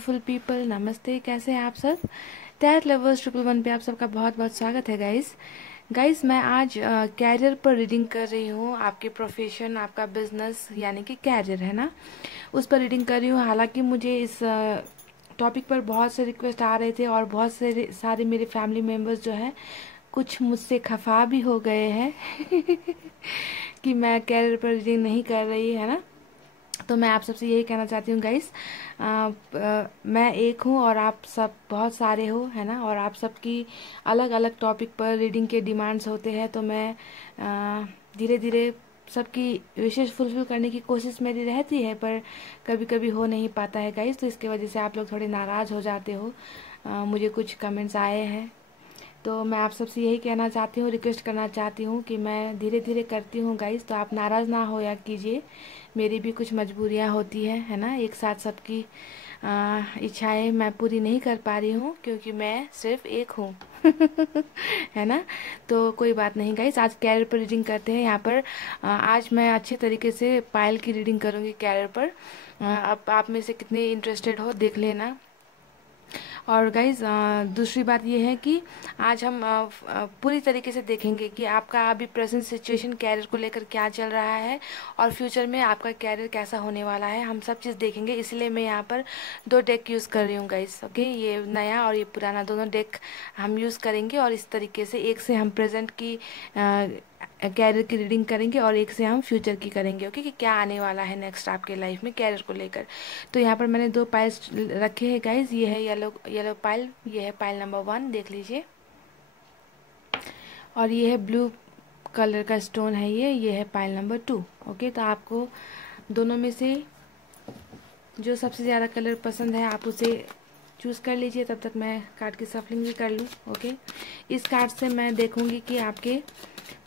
Beautiful people, नमस्ते। कैसे हैं आप सब? टैट लवर्स 111 पे आप सबका बहुत बहुत स्वागत है गाइस। मैं आज कैरियर पर रीडिंग कर रही हूँ। आपके प्रोफेशन, आपका बिजनेस यानी कि कैरियर है ना, उस पर रीडिंग कर रही हूँ। हालांकि मुझे इस टॉपिक पर बहुत से रिक्वेस्ट आ रहे थे और बहुत सारे मेरे फैमिली मेम्बर्स जो है कुछ मुझसे खफा भी हो गए हैं कि मैं कैरियर पर रीडिंग नहीं कर रही है ना। तो मैं आप सबसे यही कहना चाहती हूँ गाइस, मैं एक हूँ और आप सब बहुत सारे हो, है ना। और आप सबकी अलग अलग टॉपिक पर रीडिंग के डिमांड्स होते हैं, तो मैं धीरे धीरे सबकी विशेष फुलफिल करने की कोशिश मेरी रहती है, पर कभी कभी हो नहीं पाता है गाइस। तो इसके वजह से आप लोग थोड़े नाराज़ हो जाते हो। मुझे कुछ कमेंट्स आए हैं, तो मैं आप सबसे यही कहना चाहती हूँ, रिक्वेस्ट करना चाहती हूँ कि मैं धीरे धीरे करती हूँ गाइस। तो आप नाराज़ ना हो या कीजिए, मेरी भी कुछ मजबूरियाँ होती है ना। एक साथ सबकी इच्छाएं मैं पूरी नहीं कर पा रही हूँ, क्योंकि मैं सिर्फ एक हूँ है ना। तो कोई बात नहीं गाइस, आज कैरियर पर रीडिंग करते हैं। यहाँ पर आज मैं अच्छे तरीके से पायल की रीडिंग करूँगी कैरियर पर। अब आप में से कितने इंटरेस्टेड हो देख लेना। और गाइज दूसरी बात ये है कि आज हम पूरी तरीके से देखेंगे कि आपका अभी प्रेजेंट सिचुएशन कैरियर को लेकर क्या चल रहा है और फ्यूचर में आपका कैरियर कैसा होने वाला है, हम सब चीज़ देखेंगे। इसलिए मैं यहाँ पर दो डेक यूज़ कर रही हूँ गाइज। ओके, ये नया और ये पुराना दोनों डेक हम यूज़ करेंगे, और इस तरीके से एक से हम प्रेजेंट की कैरियर की रीडिंग करेंगे और एक से हम फ्यूचर की करेंगे। ओके, कि क्या आने वाला है नेक्स्ट आपके लाइफ में कैरियर को लेकर। तो यहाँ पर मैंने दो पाइल्स रखे हैं गाइज। ये है येलो पाइल, ये है पाइल नंबर 1, देख लीजिए। और ये है ब्लू कलर का स्टोन है, ये है पाइल नंबर 2। ओके, तो आपको दोनों में से जो सबसे ज़्यादा कलर पसंद है आप उसे चूज़ कर लीजिए। तब तक मैं कार्ड की सफलिंग भी कर लूँ। ओके, इस कार्ड से मैं देखूंगी कि आपके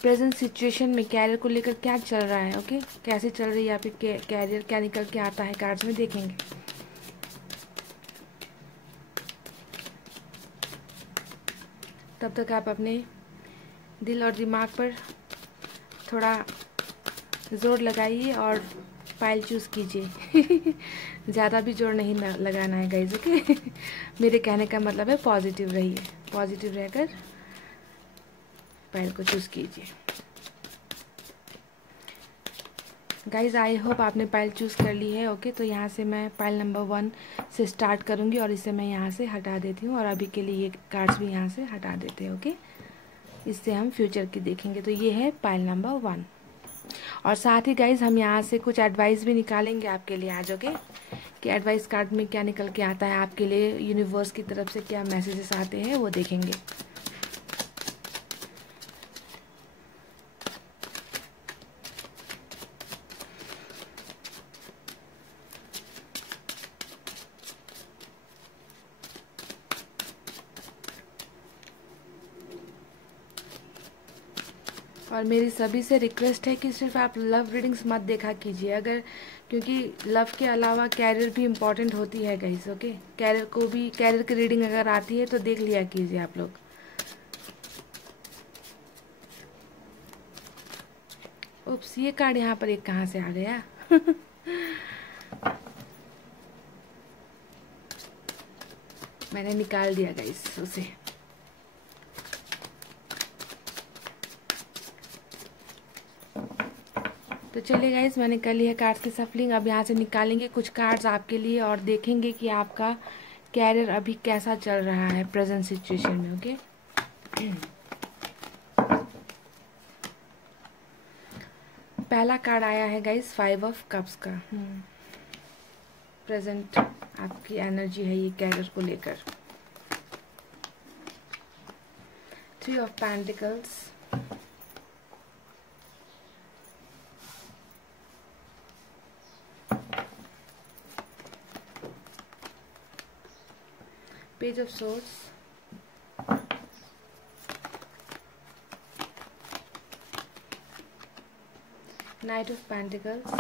प्रेजेंट सिचुएशन में कैरियर को लेकर क्या चल रहा है। ओके, कैसे चल रही है आपकी कैरियर, क्या निकल के आता है कार्ड्स में, देखेंगे। तब तक आप अपने दिल और दिमाग पर थोड़ा जोर लगाइए और पाइल चूज़ कीजिए ज़्यादा भी जोर नहीं लगाना है गाइज। ओके मेरे कहने का मतलब है पॉजिटिव रहिए, पॉजिटिव रहकर पाइल को चूज़ कीजिए गाइज। आई होप आपने पाइल चूज़ कर ली है। ओके, तो यहाँ से मैं पाइल नंबर 1 से स्टार्ट करूँगी और इसे मैं यहाँ से हटा देती हूँ, और अभी के लिए ये कार्ड्स भी यहाँ से हटा देते हैं। ओके, इससे हम फ्यूचर की देखेंगे। तो ये है पाइल नंबर 1, और साथ ही गाइज हम यहाँ से कुछ एडवाइस भी निकालेंगे आपके लिए आज। ओके, कि एडवाइस कार्ड में क्या निकल के आता है आपके लिए, यूनिवर्स की तरफ से क्या मैसेजेस आते हैं वो देखेंगे। और मेरी सभी से रिक्वेस्ट है कि सिर्फ आप लव रीडिंग्स मत देखा कीजिए, अगर, क्योंकि लव के अलावा कैरियर भी इम्पोर्टेंट होती है गाइस। ओके, कैरियर की रीडिंग अगर आती है तो देख लिया कीजिए आप लोग। उप्स, ये कार्ड यहाँ पर एक कहाँ से आ गया मैंने निकाल दिया गाइस उसे। तो चलिए गाइस, मैंने कर ली है कार्ड्स की सफलिंग। अब यहाँ से निकालेंगे कुछ कार्ड्स आपके लिए और देखेंगे कि आपका कैरियर अभी कैसा चल रहा है प्रेजेंट सिचुएशन में। ओके, पहला कार्ड आया है गाइस 5 ऑफ कप्स का। प्रेजेंट आपकी एनर्जी है ये कैरियर को लेकर। 3 of pentacles, page of swords, night of pentacles,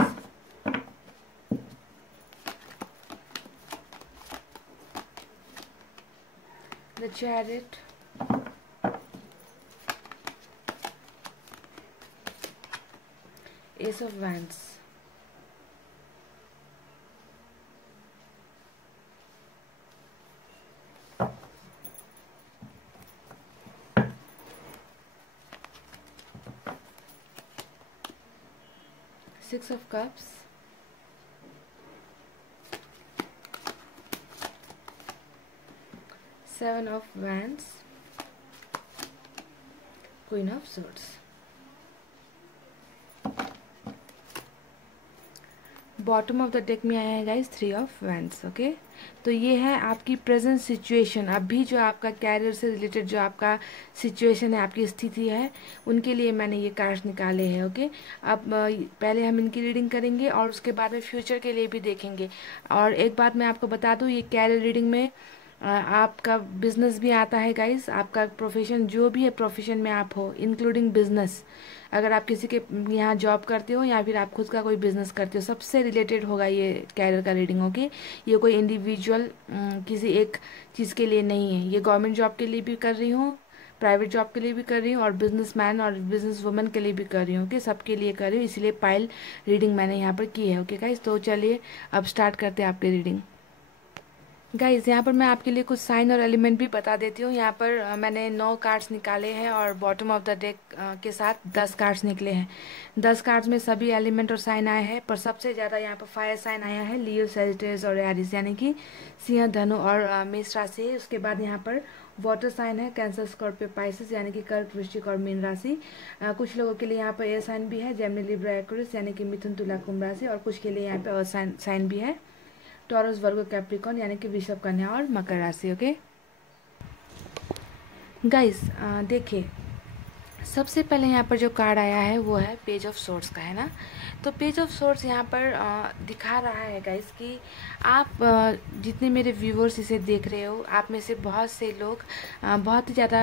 the chariot, S of wands. 6 of cups, 7 of wands, queen of swords. Bottom of the deck में आया है गाइस 3 ऑफ वैंड्स। ओके, तो ये है आपकी प्रेजेंट सिचुएशन, अभी जो आपका कैरियर से रिलेटेड जो आपका सिचुएशन है, आपकी स्थिति है, उनके लिए मैंने ये कार्ड्स निकाले हैं। ओके, अब पहले हम इनकी रीडिंग करेंगे और उसके बाद में फ्यूचर के लिए भी देखेंगे। और एक बात मैं आपको बता दूं, ये कैरियर रीडिंग में आपका बिजनेस भी आता है गाइस, आपका प्रोफेशन जो भी है, प्रोफेशन में आप हो, इंक्लूडिंग बिजनेस, अगर आप किसी के यहाँ जॉब करते हो या फिर आप खुद का कोई बिजनेस करते हो, सबसे रिलेटेड होगा ये कैरियर का रीडिंग। ओके, ये कोई इंडिविजुअल किसी एक चीज़ के लिए नहीं है, ये गवर्नमेंट जॉब के लिए भी कर रही हूँ, प्राइवेट जॉब के लिए भी कर रही हूँ, और बिजनेसमैन और बिजनेस वुमन के लिए भी कर रही हूँ। ओके, सबके लिए कर रही हूँ, इसलिए पाइल रीडिंग मैंने यहाँ पर की है। ओके गाइस, तो चलिए अब स्टार्ट करते हैं आपकी रीडिंग। गाइज, यहाँ पर मैं आपके लिए कुछ साइन और एलिमेंट भी बता देती हूँ। यहाँ पर मैंने 9 कार्ड्स निकाले हैं और बॉटम ऑफ द डेक के साथ 10 कार्ड्स निकले हैं। 10 कार्ड्स में सभी एलिमेंट और साइन आए हैं, पर सबसे ज़्यादा यहाँ पर फायर साइन आया है, लियो, सैजिटेरियस और एरीज, यानी कि सिंह, धनु और मेष राशि है। उसके बाद यहाँ पर वाटर साइन है, कैंसर, स्कॉर्पियो, पाइसेस, यानी कि कर्क, वृश्चिक और मीन राशि। कुछ लोगों के लिए यहाँ पर एयर साइन भी है, जेमिनी, लिब्रा, एक्वेरियस, यानी कि मिथुन, तुला, कुंभ राशि, और कुछ के लिए यहाँ पे अर्थ साइन भी है, टॉरस, वर्गो, कैप्रिकॉन, यानी कि वृषभ, कन्या और मकर राशि। ओके गाइस, देखिए, सबसे पहले यहाँ पर जो कार्ड आया है वो है पेज ऑफ सोर्ड्स का, है ना। तो पेज ऑफ सोर्ड्स यहाँ पर दिखा रहा है गाइस कि आप जितने मेरे व्यूवर्स इसे देख रहे हो, आप में से बहुत से लोग बहुत ही ज़्यादा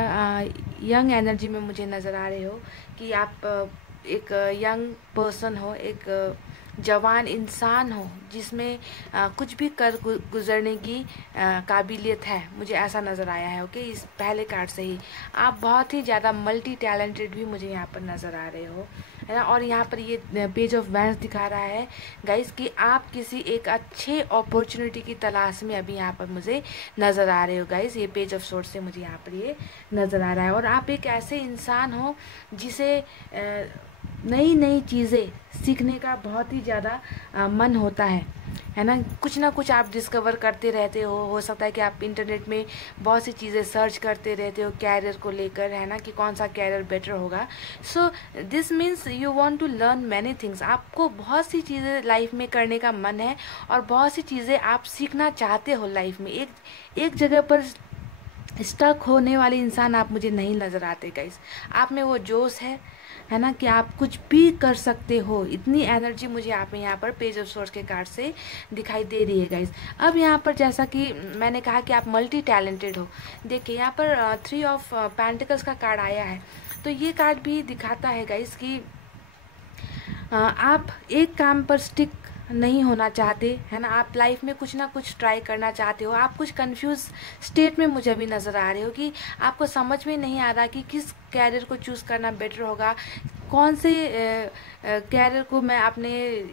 यंग एनर्जी में मुझे नज़र आ रहे हो, कि आप एक यंग पर्सन हो, एक जवान इंसान हो, जिसमें कुछ भी कर गुजरने की काबिलियत है, मुझे ऐसा नज़र आया है। ओके, इस पहले कार्ड से ही आप बहुत ही ज़्यादा मल्टी टैलेंटेड भी मुझे यहाँ पर नज़र आ रहे हो, है ना। और यहाँ पर ये पेज ऑफ वैंड्स दिखा रहा है गाइस कि आप किसी एक अच्छे अपॉर्चुनिटी की तलाश में अभी यहाँ पर मुझे नज़र आ रहे हो गाइस। ये पेज ऑफ सोर्ड्स से मुझे यहाँ पर ये नज़र आ रहा है, और आप एक ऐसे इंसान हो जिसे नई नई चीज़ें सीखने का बहुत ही ज़्यादा मन होता है ना। कुछ ना कुछ आप डिस्कवर करते रहते हो सकता है कि आप इंटरनेट में बहुत सी चीज़ें सर्च करते रहते हो कैरियर को लेकर, है ना, कि कौन सा कैरियर बेटर होगा। So this means you want to learn many things, आपको बहुत सी चीज़ें लाइफ में करने का मन है, और बहुत सी चीज़ें आप सीखना चाहते हो लाइफ में। एक जगह पर स्टक होने वाले इंसान आप मुझे नहीं नज़र आते गाइस, आप में वो जोश है ना, कि आप कुछ भी कर सकते हो, इतनी एनर्जी मुझे आप में यहाँ पर पेज ऑफ सोर्ड्स के कार्ड से दिखाई दे रही है गाइस। अब यहाँ पर जैसा कि मैंने कहा कि आप मल्टी टैलेंटेड हो, देखिए यहाँ पर 3 ऑफ पेंटिकल्स का कार्ड आया है, तो ये कार्ड भी दिखाता है गाइस कि आप एक काम पर स्टिक नहीं होना चाहते, है ना, आप लाइफ में कुछ ना कुछ ट्राई करना चाहते हो। आप कुछ कंफ्यूज स्टेट में मुझे अभी नज़र आ रहे हो, कि आपको समझ में नहीं आ रहा कि किस कैरियर को चूज़ करना बेटर होगा, कौन से कैरियर को मैं अपने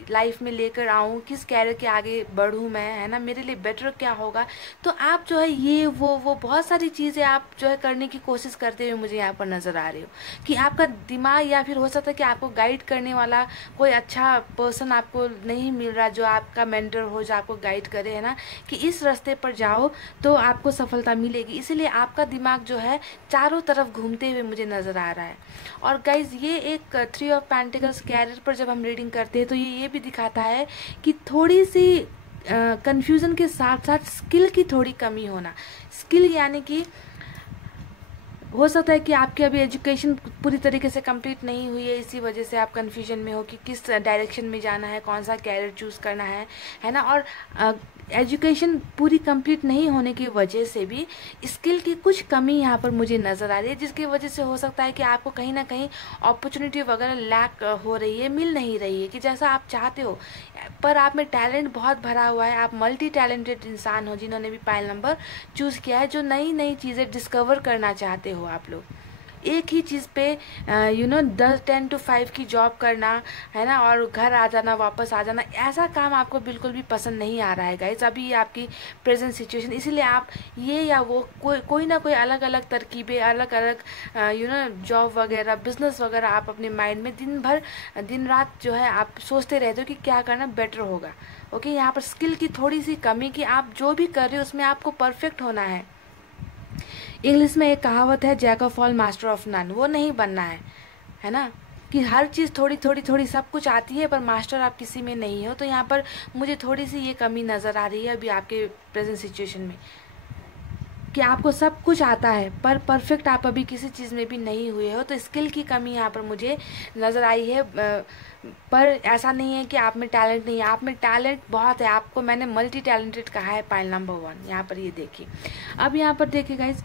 लाइफ में लेकर आऊँ, किस कैरियर के आगे बढ़ूँ मैं, है ना, मेरे लिए बेटर क्या होगा। तो आप जो है ये वो बहुत सारी चीज़ें आप जो है करने की कोशिश करते हुए मुझे यहाँ पर नज़र आ रहे हो, कि आपका दिमाग, या फिर हो सकता है कि आपको गाइड करने वाला कोई अच्छा पर्सन आपको नहीं मिल रहा, जो आपका मेंटर हो, जो आपको गाइड करे, है ना, कि इस रास्ते पर जाओ तो आपको सफलता मिलेगी। इसीलिए आपका दिमाग जो है चारों तरफ घूमते हुए मुझे नज़र आ रहा है। और गाइज, ये एक 3 ऑफ पेंटिकल्स कैरियर पर जब हम रीडिंग करते हैं तो ये भी दिखाता है कि थोड़ी सी कंफ्यूजन के साथ साथ स्किल की थोड़ी कमी होना। स्किल यानी कि हो सकता है कि आपकी अभी एजुकेशन पूरी तरीके से कंप्लीट नहीं हुई है, इसी वजह से आप कंफ्यूजन में हो कि किस डायरेक्शन में जाना है, कौन सा कैरियर चूज़ करना है ना। और एजुकेशन पूरी कंप्लीट नहीं होने की वजह से भी स्किल की कुछ कमी यहाँ पर मुझे नज़र आ रही है, जिसकी वजह से हो सकता है कि आपको कहीं ना कहीं अपॉर्चुनिटी वगैरह लैक हो रही है, मिल नहीं रही है कि जैसा आप चाहते हो। पर आप में टैलेंट बहुत भरा हुआ है, आप मल्टी टैलेंटेड इंसान हो, जिन्होंने भी पाइल नंबर चूज़ किया है, जो नई नई चीज़ें डिस्कवर करना चाहते हो आप लोग। एक ही चीज़ पे 10 to 5 की जॉब करना है ना, और घर आ जाना, वापस आ जाना, ऐसा काम आपको बिल्कुल भी पसंद नहीं आ रहा है गाइज अभी आपकी प्रेजेंट सिचुएशन। इसीलिए आप ये या वो कोई ना कोई अलग अलग तरकीबें, अलग अलग जॉब वगैरह, बिजनेस वगैरह आप अपने माइंड में दिन रात जो है आप सोचते रहते हो कि क्या करना बेटर होगा। ओके, यहाँ पर स्किल की थोड़ी सी कमी कि आप जो भी कर रहे हो उसमें आपको परफेक्ट होना है। इंग्लिश में एक कहावत है, jack of all master of none. वो नहीं बनना है ना, कि हर चीज़ थोड़ी सब कुछ आती है पर मास्टर आप किसी में नहीं हो। तो यहाँ पर मुझे थोड़ी सी ये कमी नज़र आ रही है अभी आपके प्रेजेंट सिचुएशन में, कि आपको सब कुछ आता है पर परफेक्ट आप अभी किसी चीज़ में भी नहीं हुए हो। तो स्किल की कमी यहाँ पर मुझे नज़र आई है। पर ऐसा नहीं है कि आप में टैलेंट नहीं है, आप में टैलेंट बहुत है। आपको मैंने मल्टी टैलेंटेड कहा है, पाइल नंबर 1 यहाँ पर ये देखिए। अब यहाँ पर देखिए गाइज,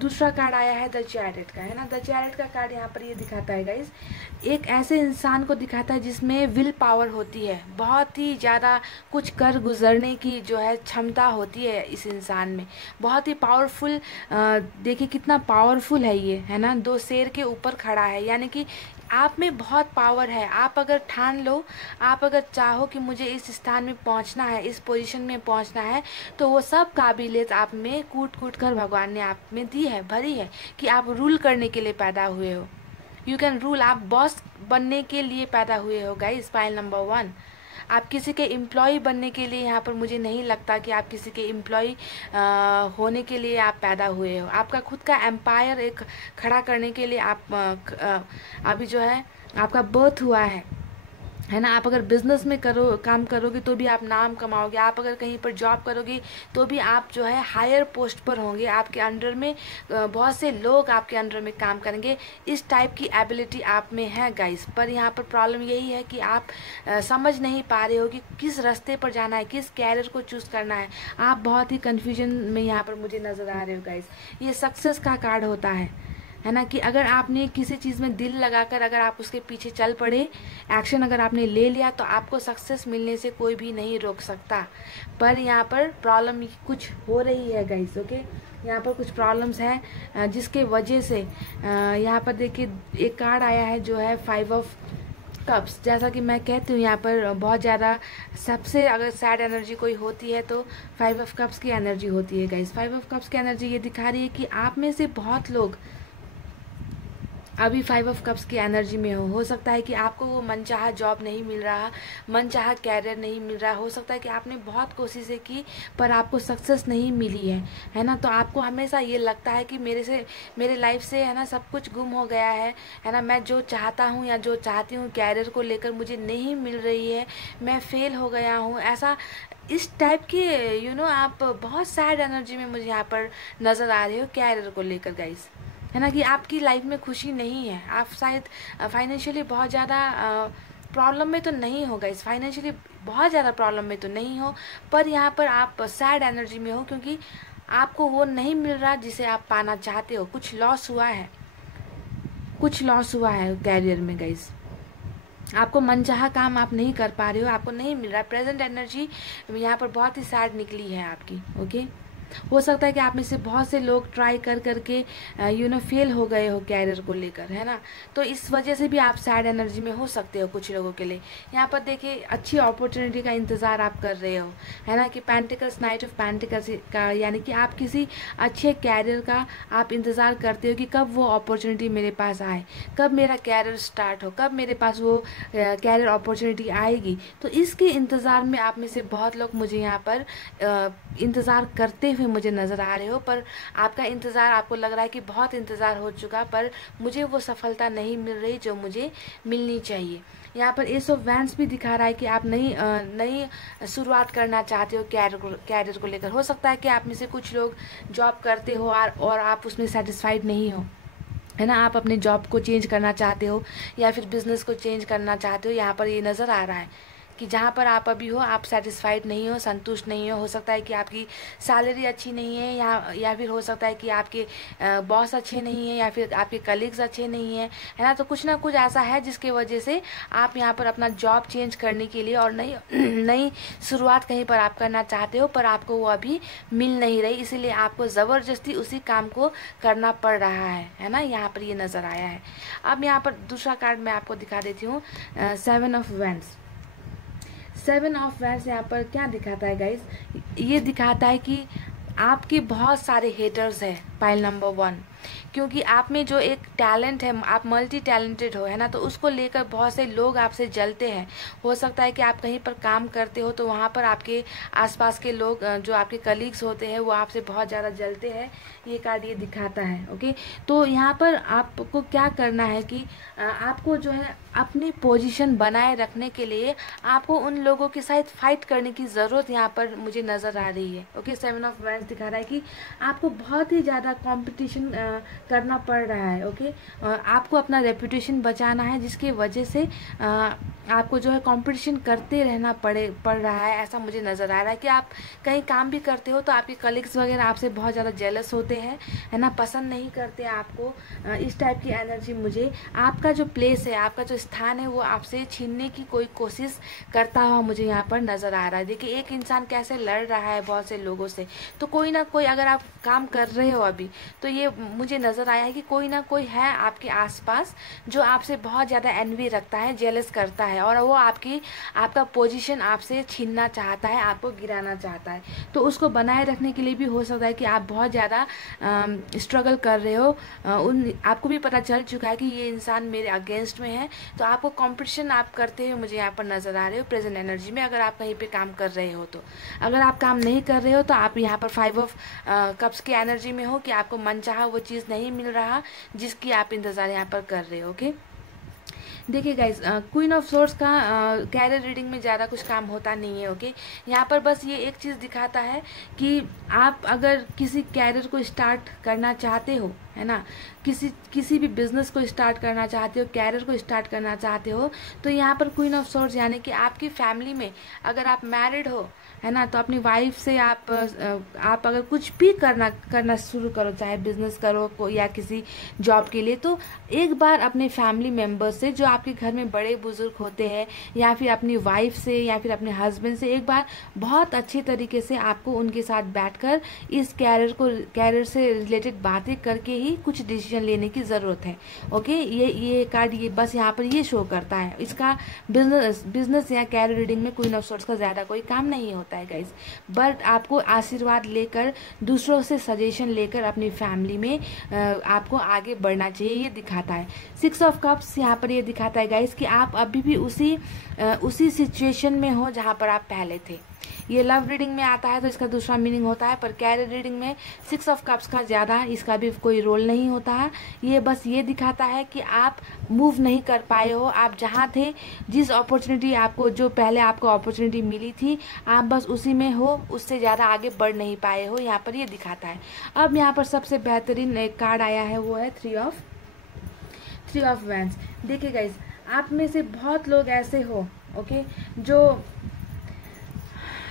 दूसरा कार्ड आया है द चैरियट का, है ना। द चैरियट का कार्ड यहाँ पर ये दिखाता है गाइज, एक ऐसे इंसान को दिखाता है जिसमें विल पावर होती है, बहुत ही ज़्यादा कुछ कर गुजरने की जो है क्षमता होती है इस इंसान में, बहुत ही पावरफुल। देखिए कितना पावरफुल है ये, है ना। 2 शेर के ऊपर खड़ा है, यानी कि आप में बहुत पावर है। आप अगर ठान लो, आप अगर चाहो कि मुझे इस स्थान में पहुंचना है, इस पोजीशन में पहुंचना है, तो वो सब काबिलियत आप में कूट कर भगवान ने आप में दी है, भरी है, कि आप रूल करने के लिए पैदा हुए हो। यू कैन रूल, आप बॉस बनने के लिए पैदा हुए हो गाइस, पाइल नंबर 1। आप किसी के एम्प्लॉय बनने के लिए, यहाँ पर मुझे नहीं लगता कि आप किसी के एम्प्लॉय होने के लिए आप पैदा हुए हो। आपका खुद का एम्पायर एक खड़ा करने के लिए आप अभी जो है आपका बर्थ हुआ है ना। आप अगर बिजनेस में काम करोगे तो भी आप नाम कमाओगे, आप अगर कहीं पर जॉब करोगे तो भी आप जो है हायर पोस्ट पर होंगे, आपके अंडर में बहुत से लोग आपके अंडर में काम करेंगे। इस टाइप की एबिलिटी आप में है गाइस। पर यहाँ पर प्रॉब्लम यही है कि आप समझ नहीं पा रहे हो कि किस रास्ते पर जाना है, किस कैरियर को चूज करना है। आप बहुत ही कन्फ्यूजन में यहाँ पर मुझे नजर आ रहे हो गाइस। ये सक्सेस का कार्ड होता है ना, कि अगर आपने किसी चीज़ में दिल लगाकर अगर आप उसके पीछे चल पड़े, एक्शन अगर आपने ले लिया, तो आपको सक्सेस मिलने से कोई भी नहीं रोक सकता। पर यहाँ पर प्रॉब्लम कुछ हो रही है गाइस। ओके, यहाँ पर कुछ प्रॉब्लम्स हैं जिसके वजह से यहाँ पर देखिए एक कार्ड आया है जो है 5 ऑफ कप्स। जैसा कि मैं कहती हूँ यहाँ पर बहुत ज़्यादा सबसे अगर सैड एनर्जी कोई होती है तो 5 ऑफ कप्स की एनर्जी होती है गाइस। 5 ऑफ कप्स की एनर्जी ये दिखा रही है कि आप में से बहुत लोग अभी 5 ऑफ कप्स की एनर्जी में हो सकता है कि आपको वो मनचाहा जॉब नहीं मिल रहा, मनचाहा कैरियर नहीं मिल रहा। हो सकता है कि आपने बहुत कोशिशें की पर आपको सक्सेस नहीं मिली है ना। तो आपको हमेशा ये लगता है कि मेरे लाइफ से है ना सब कुछ गुम हो गया है ना। मैं जो चाहता हूँ या जो चाहती हूँ कैरियर को लेकर मुझे नहीं मिल रही है, मैं फेल हो गया हूँ, ऐसा इस टाइप की आप बहुत सैड एनर्जी में मुझे यहाँ पर नज़र आ रहे हो कैरियर को लेकर गाइस, है ना। कि आपकी लाइफ में खुशी नहीं है, आप शायद फाइनेंशियली बहुत ज़्यादा प्रॉब्लम में तो नहीं हो गाइस, फाइनेंशियली बहुत ज़्यादा प्रॉब्लम में तो नहीं हो, पर यहाँ पर आप सैड एनर्जी में हो क्योंकि आपको वो नहीं मिल रहा जिसे आप पाना चाहते हो। कुछ लॉस हुआ है कैरियर में गाइस। आपको मनचाहा काम आप नहीं कर पा रहे हो, आपको नहीं मिल रहा। प्रेजेंट एनर्जी यहाँ पर बहुत ही सैड निकली है आपकी। ओके, हो सकता है कि आप में से बहुत से लोग ट्राई करके फेल हो गए हो कैरियर को लेकर, है ना। तो इस वजह से भी आप सैड एनर्जी में हो सकते हो कुछ लोगों के लिए। यहाँ पर देखिए अच्छी अपॉर्चुनिटी का इंतज़ार आप कर रहे हो, है ना, कि पेंटिकल्स, नाइट ऑफ पेंटिकल्स का, यानी कि आप किसी अच्छे कैरियर का आप इंतज़ार करते हो कि कब वो अपॉर्चुनिटी मेरे पास आए, कब मेरा कैरियर स्टार्ट हो, कब मेरे पास वो कैरियर अपॉर्चुनिटी आएगी। तो इसके इंतज़ार में आप में से बहुत लोग मुझे यहाँ पर इंतज़ार करते हुए मुझे नज़र आ रहे हो। पर आपका इंतज़ार, आपको लग रहा है कि बहुत इंतज़ार हो चुका, पर मुझे वो सफलता नहीं मिल रही जो मुझे मिलनी चाहिए। यहाँ पर एस ऑफ वैंड्स भी दिखा रहा है कि आप नई शुरुआत करना चाहते हो कैरियर को लेकर। हो सकता है कि आप में से कुछ लोग जॉब करते हो और आप उसमें सेटिस्फाइड नहीं हो, है ना। आप अपने जॉब को चेंज करना चाहते हो या फिर बिजनेस को चेंज करना चाहते हो, यहाँ पर ये नज़र आ रहा है कि जहाँ पर आप अभी हो आप सेटिस्फाइड नहीं हो, संतुष्ट नहीं हो सकता है कि आपकी सैलरी अच्छी नहीं है, या फिर हो सकता है कि आपके बॉस अच्छे नहीं हैं, या फिर आपके कलीग्स अच्छे नहीं हैं, है ना। तो कुछ ना कुछ ऐसा है जिसकी वजह से आप यहाँ पर अपना जॉब चेंज करने के लिए और नई नई शुरुआत कहीं पर आप करना चाहते हो, पर आपको वो अभी मिल नहीं रही, इसीलिए आपको ज़बरदस्ती उसी काम को करना पड़ रहा है ना। यहाँ पर ये नज़र आया है। अब यहाँ पर दूसरा कार्ड मैं आपको दिखा देती हूँ, 7 ऑफ वैंड्स। 7 ऑफ वैंड्स यहाँ पर क्या दिखाता है गाइज? ये दिखाता है कि आपके बहुत सारे हेटर्स हैं, पाइल नंबर 1, क्योंकि आप में जो एक टैलेंट है, आप मल्टी टैलेंटेड हो, है ना। तो उसको लेकर बहुत से लोग आपसे जलते हैं। हो सकता है कि आप कहीं पर काम करते हो तो वहाँ पर आपके आसपास के लोग, जो आपके कलीग्स होते हैं, वो आपसे बहुत ज़्यादा जलते हैं। ये कार्ड ये दिखाता है। ओके, तो यहाँ पर आपको क्या करना है कि आपको जो है अपनी पोजीशन बनाए रखने के लिए आपको उन लोगों के साथ फाइट करने की ज़रूरत यहाँ पर मुझे नज़र आ रही है। ओके, 7 ऑफ वैंड्स दिखा रहा है कि आपको बहुत ही ज़्यादा कंपटीशन करना पड़ रहा है। ओके, आपको अपना रेपुटेशन बचाना है, जिसकी वजह से आपको जो है कंपटीशन करते रहना पड़ रहा है। ऐसा मुझे नज़र आ रहा है कि आप कहीं काम भी करते हो तो आपके कलीग्स वगैरह आपसे बहुत ज़्यादा जेलस होते हैं, है ना, पसंद नहीं करते आपको। इस टाइप की एनर्जी मुझे, आपका जो प्लेस है, आपका जो स्थान है, वो आपसे छीनने की कोई कोशिश करता हुआ मुझे यहाँ पर नज़र आ रहा है। देखिए एक इंसान कैसे लड़ रहा है बहुत से लोगों से, तो कोई ना कोई, अगर आप काम कर रहे हो अभी, तो ये मुझे नज़र आया है कि कोई ना कोई है आपके आसपास जो आपसे बहुत ज़्यादा एनवी रखता है, जेलस करता है, और वो आपका पोजीशन आपसे छीनना चाहता है, आपको गिराना चाहता है। तो उसको बनाए रखने के लिए भी हो सकता है कि आप बहुत ज़्यादा स्ट्रगल कर रहे हो। आपको भी पता चल चुका है कि ये इंसान मेरे अगेंस्ट में है, तो आपको कंपटीशन आप करते हुए मुझे यहाँ पर नज़र आ रहे हो प्रेजेंट एनर्जी में। अगर आप कहीं पे काम कर रहे हो तो, अगर आप काम नहीं कर रहे हो तो आप यहाँ पर 5 ऑफ कप्स की एनर्जी में हो कि आपको मनचाहा वो चीज़ नहीं मिल रहा जिसकी आप इंतज़ार यहाँ पर कर रहे हो। ओके, देखिए गाइज, क्वीन ऑफ सोर्ड्स का कैरियर रीडिंग में ज़्यादा कुछ काम होता नहीं है। ओके, यहाँ पर बस ये एक चीज़ दिखाता है कि आप अगर किसी कैरियर को स्टार्ट करना चाहते हो, है ना, किसी भी बिजनेस को स्टार्ट करना चाहते हो, कैरियर को स्टार्ट करना चाहते हो, तो यहाँ पर क्वीन ऑफ सोर्ड्स यानी कि आपकी फैमिली में अगर आप मैरिड हो, है ना, तो अपनी वाइफ से आप अगर कुछ भी करना शुरू करो, चाहे बिजनेस करो या किसी जॉब के लिए, तो एक बार अपने फैमिली मेम्बर्स से, जो आपके घर में बड़े बुजुर्ग होते हैं, या फिर अपनी वाइफ से, या फिर अपने हस्बैंड से, एक बार बहुत अच्छे तरीके से आपको उनके साथ बैठकर इस कैरियर से रिलेटेड बातें करके ही कुछ डिसीजन लेने की ज़रूरत है। ओके, ये कार्ड ये बस यहाँ पर ये शो करता है। इसका बिजनेस या कैरियर रीडिंग में क्वीन ऑफ सोर्ड्स का ज़्यादा कोई काम नहीं होता है गाइस, बट आपको आशीर्वाद लेकर, दूसरों से सजेशन लेकर अपनी फैमिली में आपको आगे बढ़ना चाहिए, ये दिखाता है। 6 ऑफ कप्स यहाँ पर ये दिखाता है गाइस कि आप अभी भी उसी सिचुएशन में हो जहाँ पर आप पहले थे। ये लव रीडिंग में आता है तो इसका दूसरा मीनिंग होता है, पर कैरियर रीडिंग में 6 ऑफ कप्स का ज़्यादा इसका भी कोई रोल नहीं होता है। ये बस ये दिखाता है कि आप मूव नहीं कर पाए हो, आप जहाँ थे, जिस अपॉर्चुनिटी आपको, जो पहले आपको अपॉर्चुनिटी मिली थी, आप बस उसी में हो, उससे ज़्यादा आगे बढ़ नहीं पाए हो, यहाँ पर ये दिखाता है। अब यहाँ पर सबसे बेहतरीन एक कार्ड आया है, वो है 3 ऑफ वैंड्स। देखिए गाइस, आप में से बहुत लोग ऐसे हो, ओके,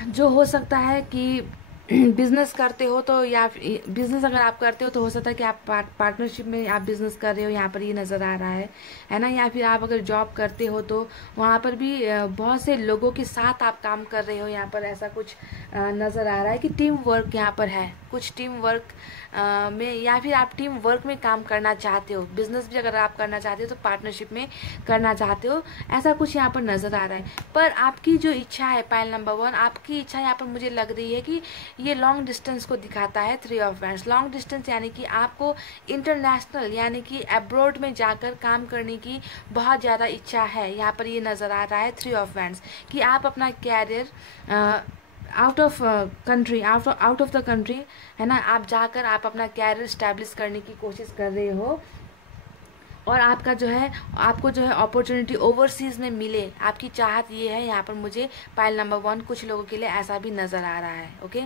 जो हो सकता है कि बिजनेस करते हो, तो या बिजनेस अगर आप करते हो तो हो सकता है कि आप पार्टनरशिप में आप बिजनेस कर रहे हो, यहाँ पर ये नज़र आ रहा है ना। या फिर आप अगर जॉब करते हो तो वहाँ पर भी बहुत से लोगों के साथ आप काम कर रहे हो, यहाँ पर ऐसा कुछ नज़र आ रहा है कि टीम वर्क यहाँ पर है, कुछ टीम वर्क में, या फिर आप टीम वर्क में काम करना चाहते हो। बिजनेस भी अगर आप करना चाहते हो तो पार्टनरशिप में करना चाहते हो, ऐसा कुछ यहाँ पर नज़र आ रहा है। पर आपकी जो इच्छा है, पाइल नंबर 1, आपकी इच्छा यहाँ पर मुझे लग रही है कि ये लॉन्ग डिस्टेंस को दिखाता है। 3 ऑफ वैंड्स, लॉन्ग डिस्टेंस यानी कि आपको इंटरनेशनल यानी कि अब्रॉड में जाकर काम करने की बहुत ज़्यादा इच्छा है, यहाँ पर ये नज़र आ रहा है 3 ऑफ वैंड्स, कि आप अपना career out of the country, है ना, आप जाकर आप अपना कैरियर स्टैब्लिश करने की कोशिश कर रहे हो, और आपको जो है अपॉर्चुनिटी ओवरसीज़ में मिले, आपकी चाहत ये है। यहाँ पर मुझे पाइल नंबर 1 कुछ लोगों के लिए ऐसा भी नज़र आ रहा है, ओके,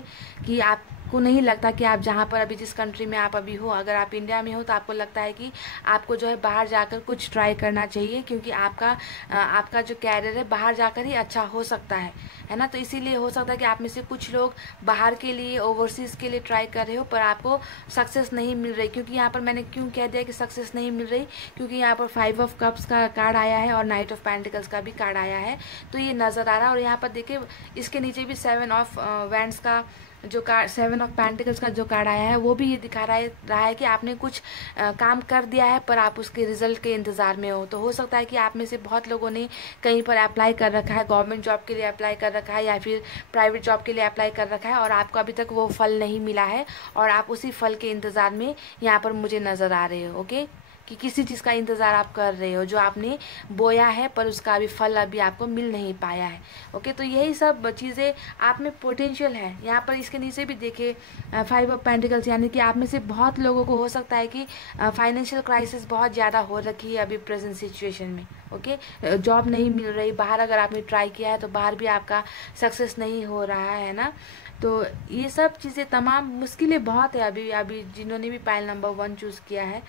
कि आप आपको नहीं लगता कि आप जहाँ पर अभी जिस कंट्री में आप अभी हो, अगर आप इंडिया में हो तो आपको लगता है कि आपको जो है बाहर जाकर कुछ ट्राई करना चाहिए, क्योंकि आपका जो कैरियर है बाहर जाकर ही अच्छा हो सकता है ना। तो इसीलिए हो सकता है कि आप में से कुछ लोग बाहर के लिए, ओवरसीज के लिए ट्राई कर रहे हो, पर आपको सक्सेस नहीं मिल रही। क्योंकि यहाँ पर मैंने क्यों कह दिया कि सक्सेस नहीं मिल रही, क्योंकि यहाँ पर 5 ऑफ कप्स का कार्ड आया है और नाइट ऑफ पेंटिकल्स का भी कार्ड आया है, तो ये नज़र आ रहा है। और यहाँ पर देखिए इसके नीचे भी 7 ऑफ वैंड्स का जो कार्ड, 7 ऑफ पेंटिकल्स का जो कार्ड आया है, वो भी ये दिखा रहा है कि आपने कुछ काम कर दिया है, पर आप उसके रिजल्ट के इंतज़ार में हो। तो हो सकता है कि आप में से बहुत लोगों ने कहीं पर अप्लाई कर रखा है, गवर्नमेंट जॉब के लिए अप्लाई कर रखा है या फिर प्राइवेट जॉब के लिए अप्लाई कर रखा है, और आपको अभी तक वो फल नहीं मिला है, और आप उसी फल के इंतज़ार में यहाँ पर मुझे नज़र आ रहे हो। ओके, कि किसी चीज़ का इंतज़ार आप कर रहे हो जो आपने बोया है, पर उसका अभी फल अभी आपको मिल नहीं पाया है। ओके, तो यही सब चीज़ें आप में पोटेंशियल है। यहाँ पर इसके नीचे भी देखिए 5 ऑफ पेंटिकल्स, यानी कि आप में से बहुत लोगों को हो सकता है कि फाइनेंशियल क्राइसिस बहुत ज़्यादा हो रखी है अभी प्रेजेंट सिचुएशन में। ओके, जॉब नहीं मिल रही, बाहर अगर आपने ट्राई किया है तो बाहर भी आपका सक्सेस नहीं हो रहा है ना। तो ये सब चीज़ें तमाम मुश्किलें बहुत है अभी जिन्होंने भी पाइल नंबर 1 चूज़ किया है,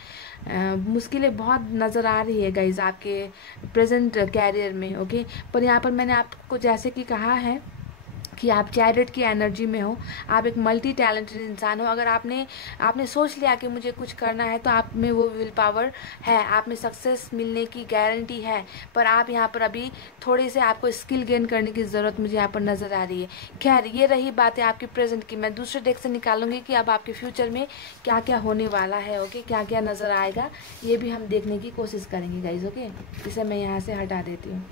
मुश्किलें बहुत नज़र आ रही है गाइज आपके प्रेजेंट कैरियर में। ओके, पर यहाँ पर मैंने आपको जैसे कि कहा है कि आप चैरिट की एनर्जी में हो, आप एक मल्टी टैलेंटेड इंसान हो। अगर आपने सोच लिया कि मुझे कुछ करना है, तो आप में वो विल पावर है, आप में सक्सेस मिलने की गारंटी है। पर आप यहाँ पर अभी थोड़े से आपको स्किल गेन करने की ज़रूरत मुझे यहाँ पर नज़र आ रही है। खैर, ये रही बातें आपकी प्रेजेंट की। मैं दूसरे डेक से निकालूंगी कि अब आपके फ्यूचर में क्या क्या होने वाला है। ओके, क्या क्या नज़र आएगा ये भी हम देखने की कोशिश करेंगे गाइज। ओके, इसे मैं यहाँ से हटा देती हूँ।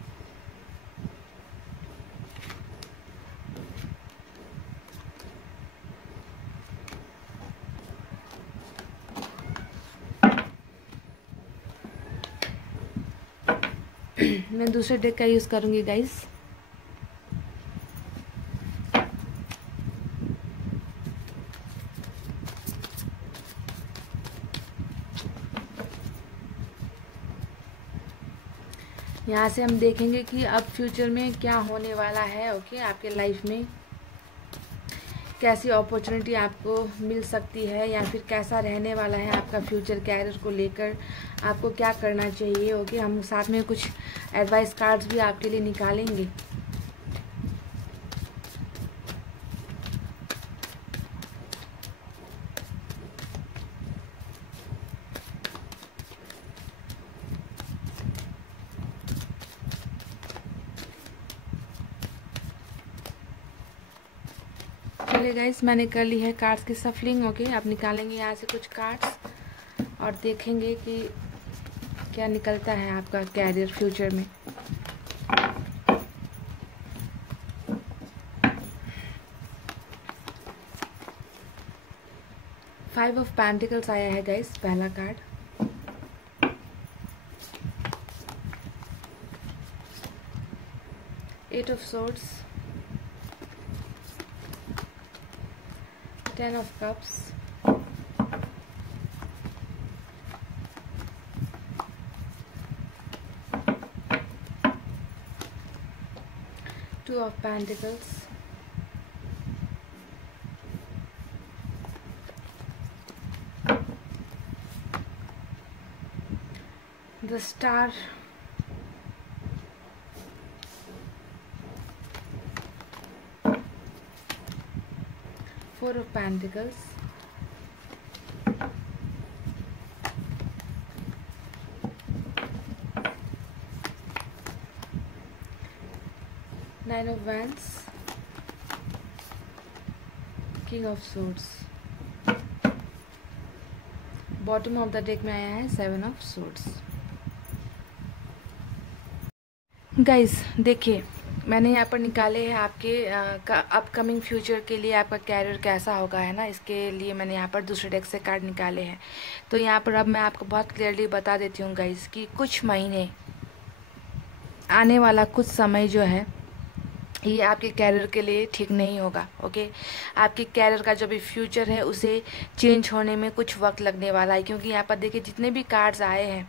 मैं दूसरे डेक का यूज़ करूँगी गाइस। यहाँ से हम देखेंगे कि अब फ्यूचर में क्या होने वाला है। ओके, आपके लाइफ में कैसी अपॉर्चुनिटी आपको मिल सकती है, या फिर कैसा रहने वाला है आपका फ्यूचर कैरियर को लेकर, आपको क्या करना चाहिए। ओके, हम साथ में कुछ एडवाइस कार्ड्स भी आपके लिए निकालेंगे। चलिए गाइस, मैंने कर ली है कार्ड्स की सफलिंग। ओके, अब निकालेंगे यहाँ से कुछ कार्ड्स और देखेंगे कि क्या निकलता है आपका कैरियर फ्यूचर में। फाइव ऑफ पेंटिकल्स आया है गाइस, पहला card. Eight of swords, 10 of cups, two of pentacles, the star, four of pentacles, nine of wands, king of swords। Bottom of the deck में आया है 7 ऑफ swords। गाइस देखिए, मैंने यहाँ पर निकाले हैं आपके अपकमिंग फ्यूचर के लिए आपका कैरियर कैसा होगा, है ना। इसके लिए मैंने यहाँ पर दूसरे डेक से कार्ड निकाले हैं। तो यहाँ पर अब मैं आपको बहुत क्लियरली बता देती हूँ गाइस कि कुछ महीने, आने वाला कुछ समय जो है, ये आपके कैरियर के लिए ठीक नहीं होगा। ओके, आपके कैरियर का जो भी फ्यूचर है उसे चेंज होने में कुछ वक्त लगने वाला है, क्योंकि यहाँ पर देखिए जितने भी कार्ड्स आए हैं,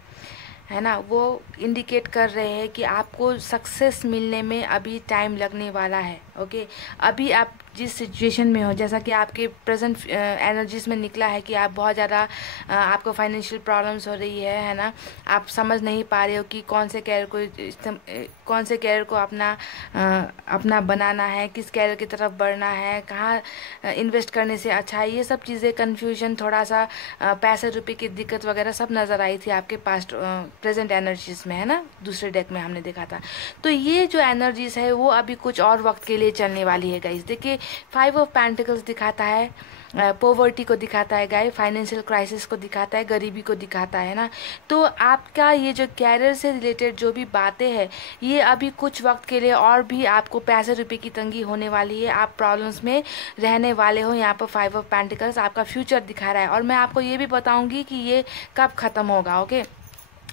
है ना, वो इंडिकेट कर रहे हैं कि आपको सक्सेस मिलने में अभी टाइम लगने वाला है। ओके अभी आप जिस सिचुएशन में हो, जैसा कि आपके प्रेजेंट एनर्जीज में निकला है कि आप बहुत ज़्यादा आपको फाइनेंशियल प्रॉब्लम्स हो रही है ना, आप समझ नहीं पा रहे हो कि कौन से कैरियर को अपना बनाना है, किस कैरियर की तरफ बढ़ना है, कहाँ इन्वेस्ट करने से अच्छा है, ये सब चीज़ें कन्फ्यूजन, थोड़ा सा पैसे रुपए की दिक्कत वगैरह सब नज़र आई थी आपके पास्ट प्रेजेंट एनर्जीज में, है ना। दूसरे डेक में हमने देखा था। तो ये जो एनर्जीज है वो अभी कुछ और वक्त के लिए चलने वाली है गाइस। देखिए 5 ऑफ पेंटिकल्स दिखाता है, पॉवर्टी को दिखाता है गाइस, फाइनेंशियल क्राइसिस को दिखाता है, गरीबी को दिखाता है ना। तो आपका ये जो कैरियर से रिलेटेड जो भी बातें हैं ये अभी कुछ वक्त के लिए और भी आपको पैसे रुपए की तंगी होने वाली है, आप प्रॉब्लम्स में रहने वाले हो। यहाँ पर 5 ऑफ पेंटिकल्स आपका फ्यूचर दिखा रहा है और मैं आपको ये भी बताऊंगी कि ये कब खत्म होगा। ओके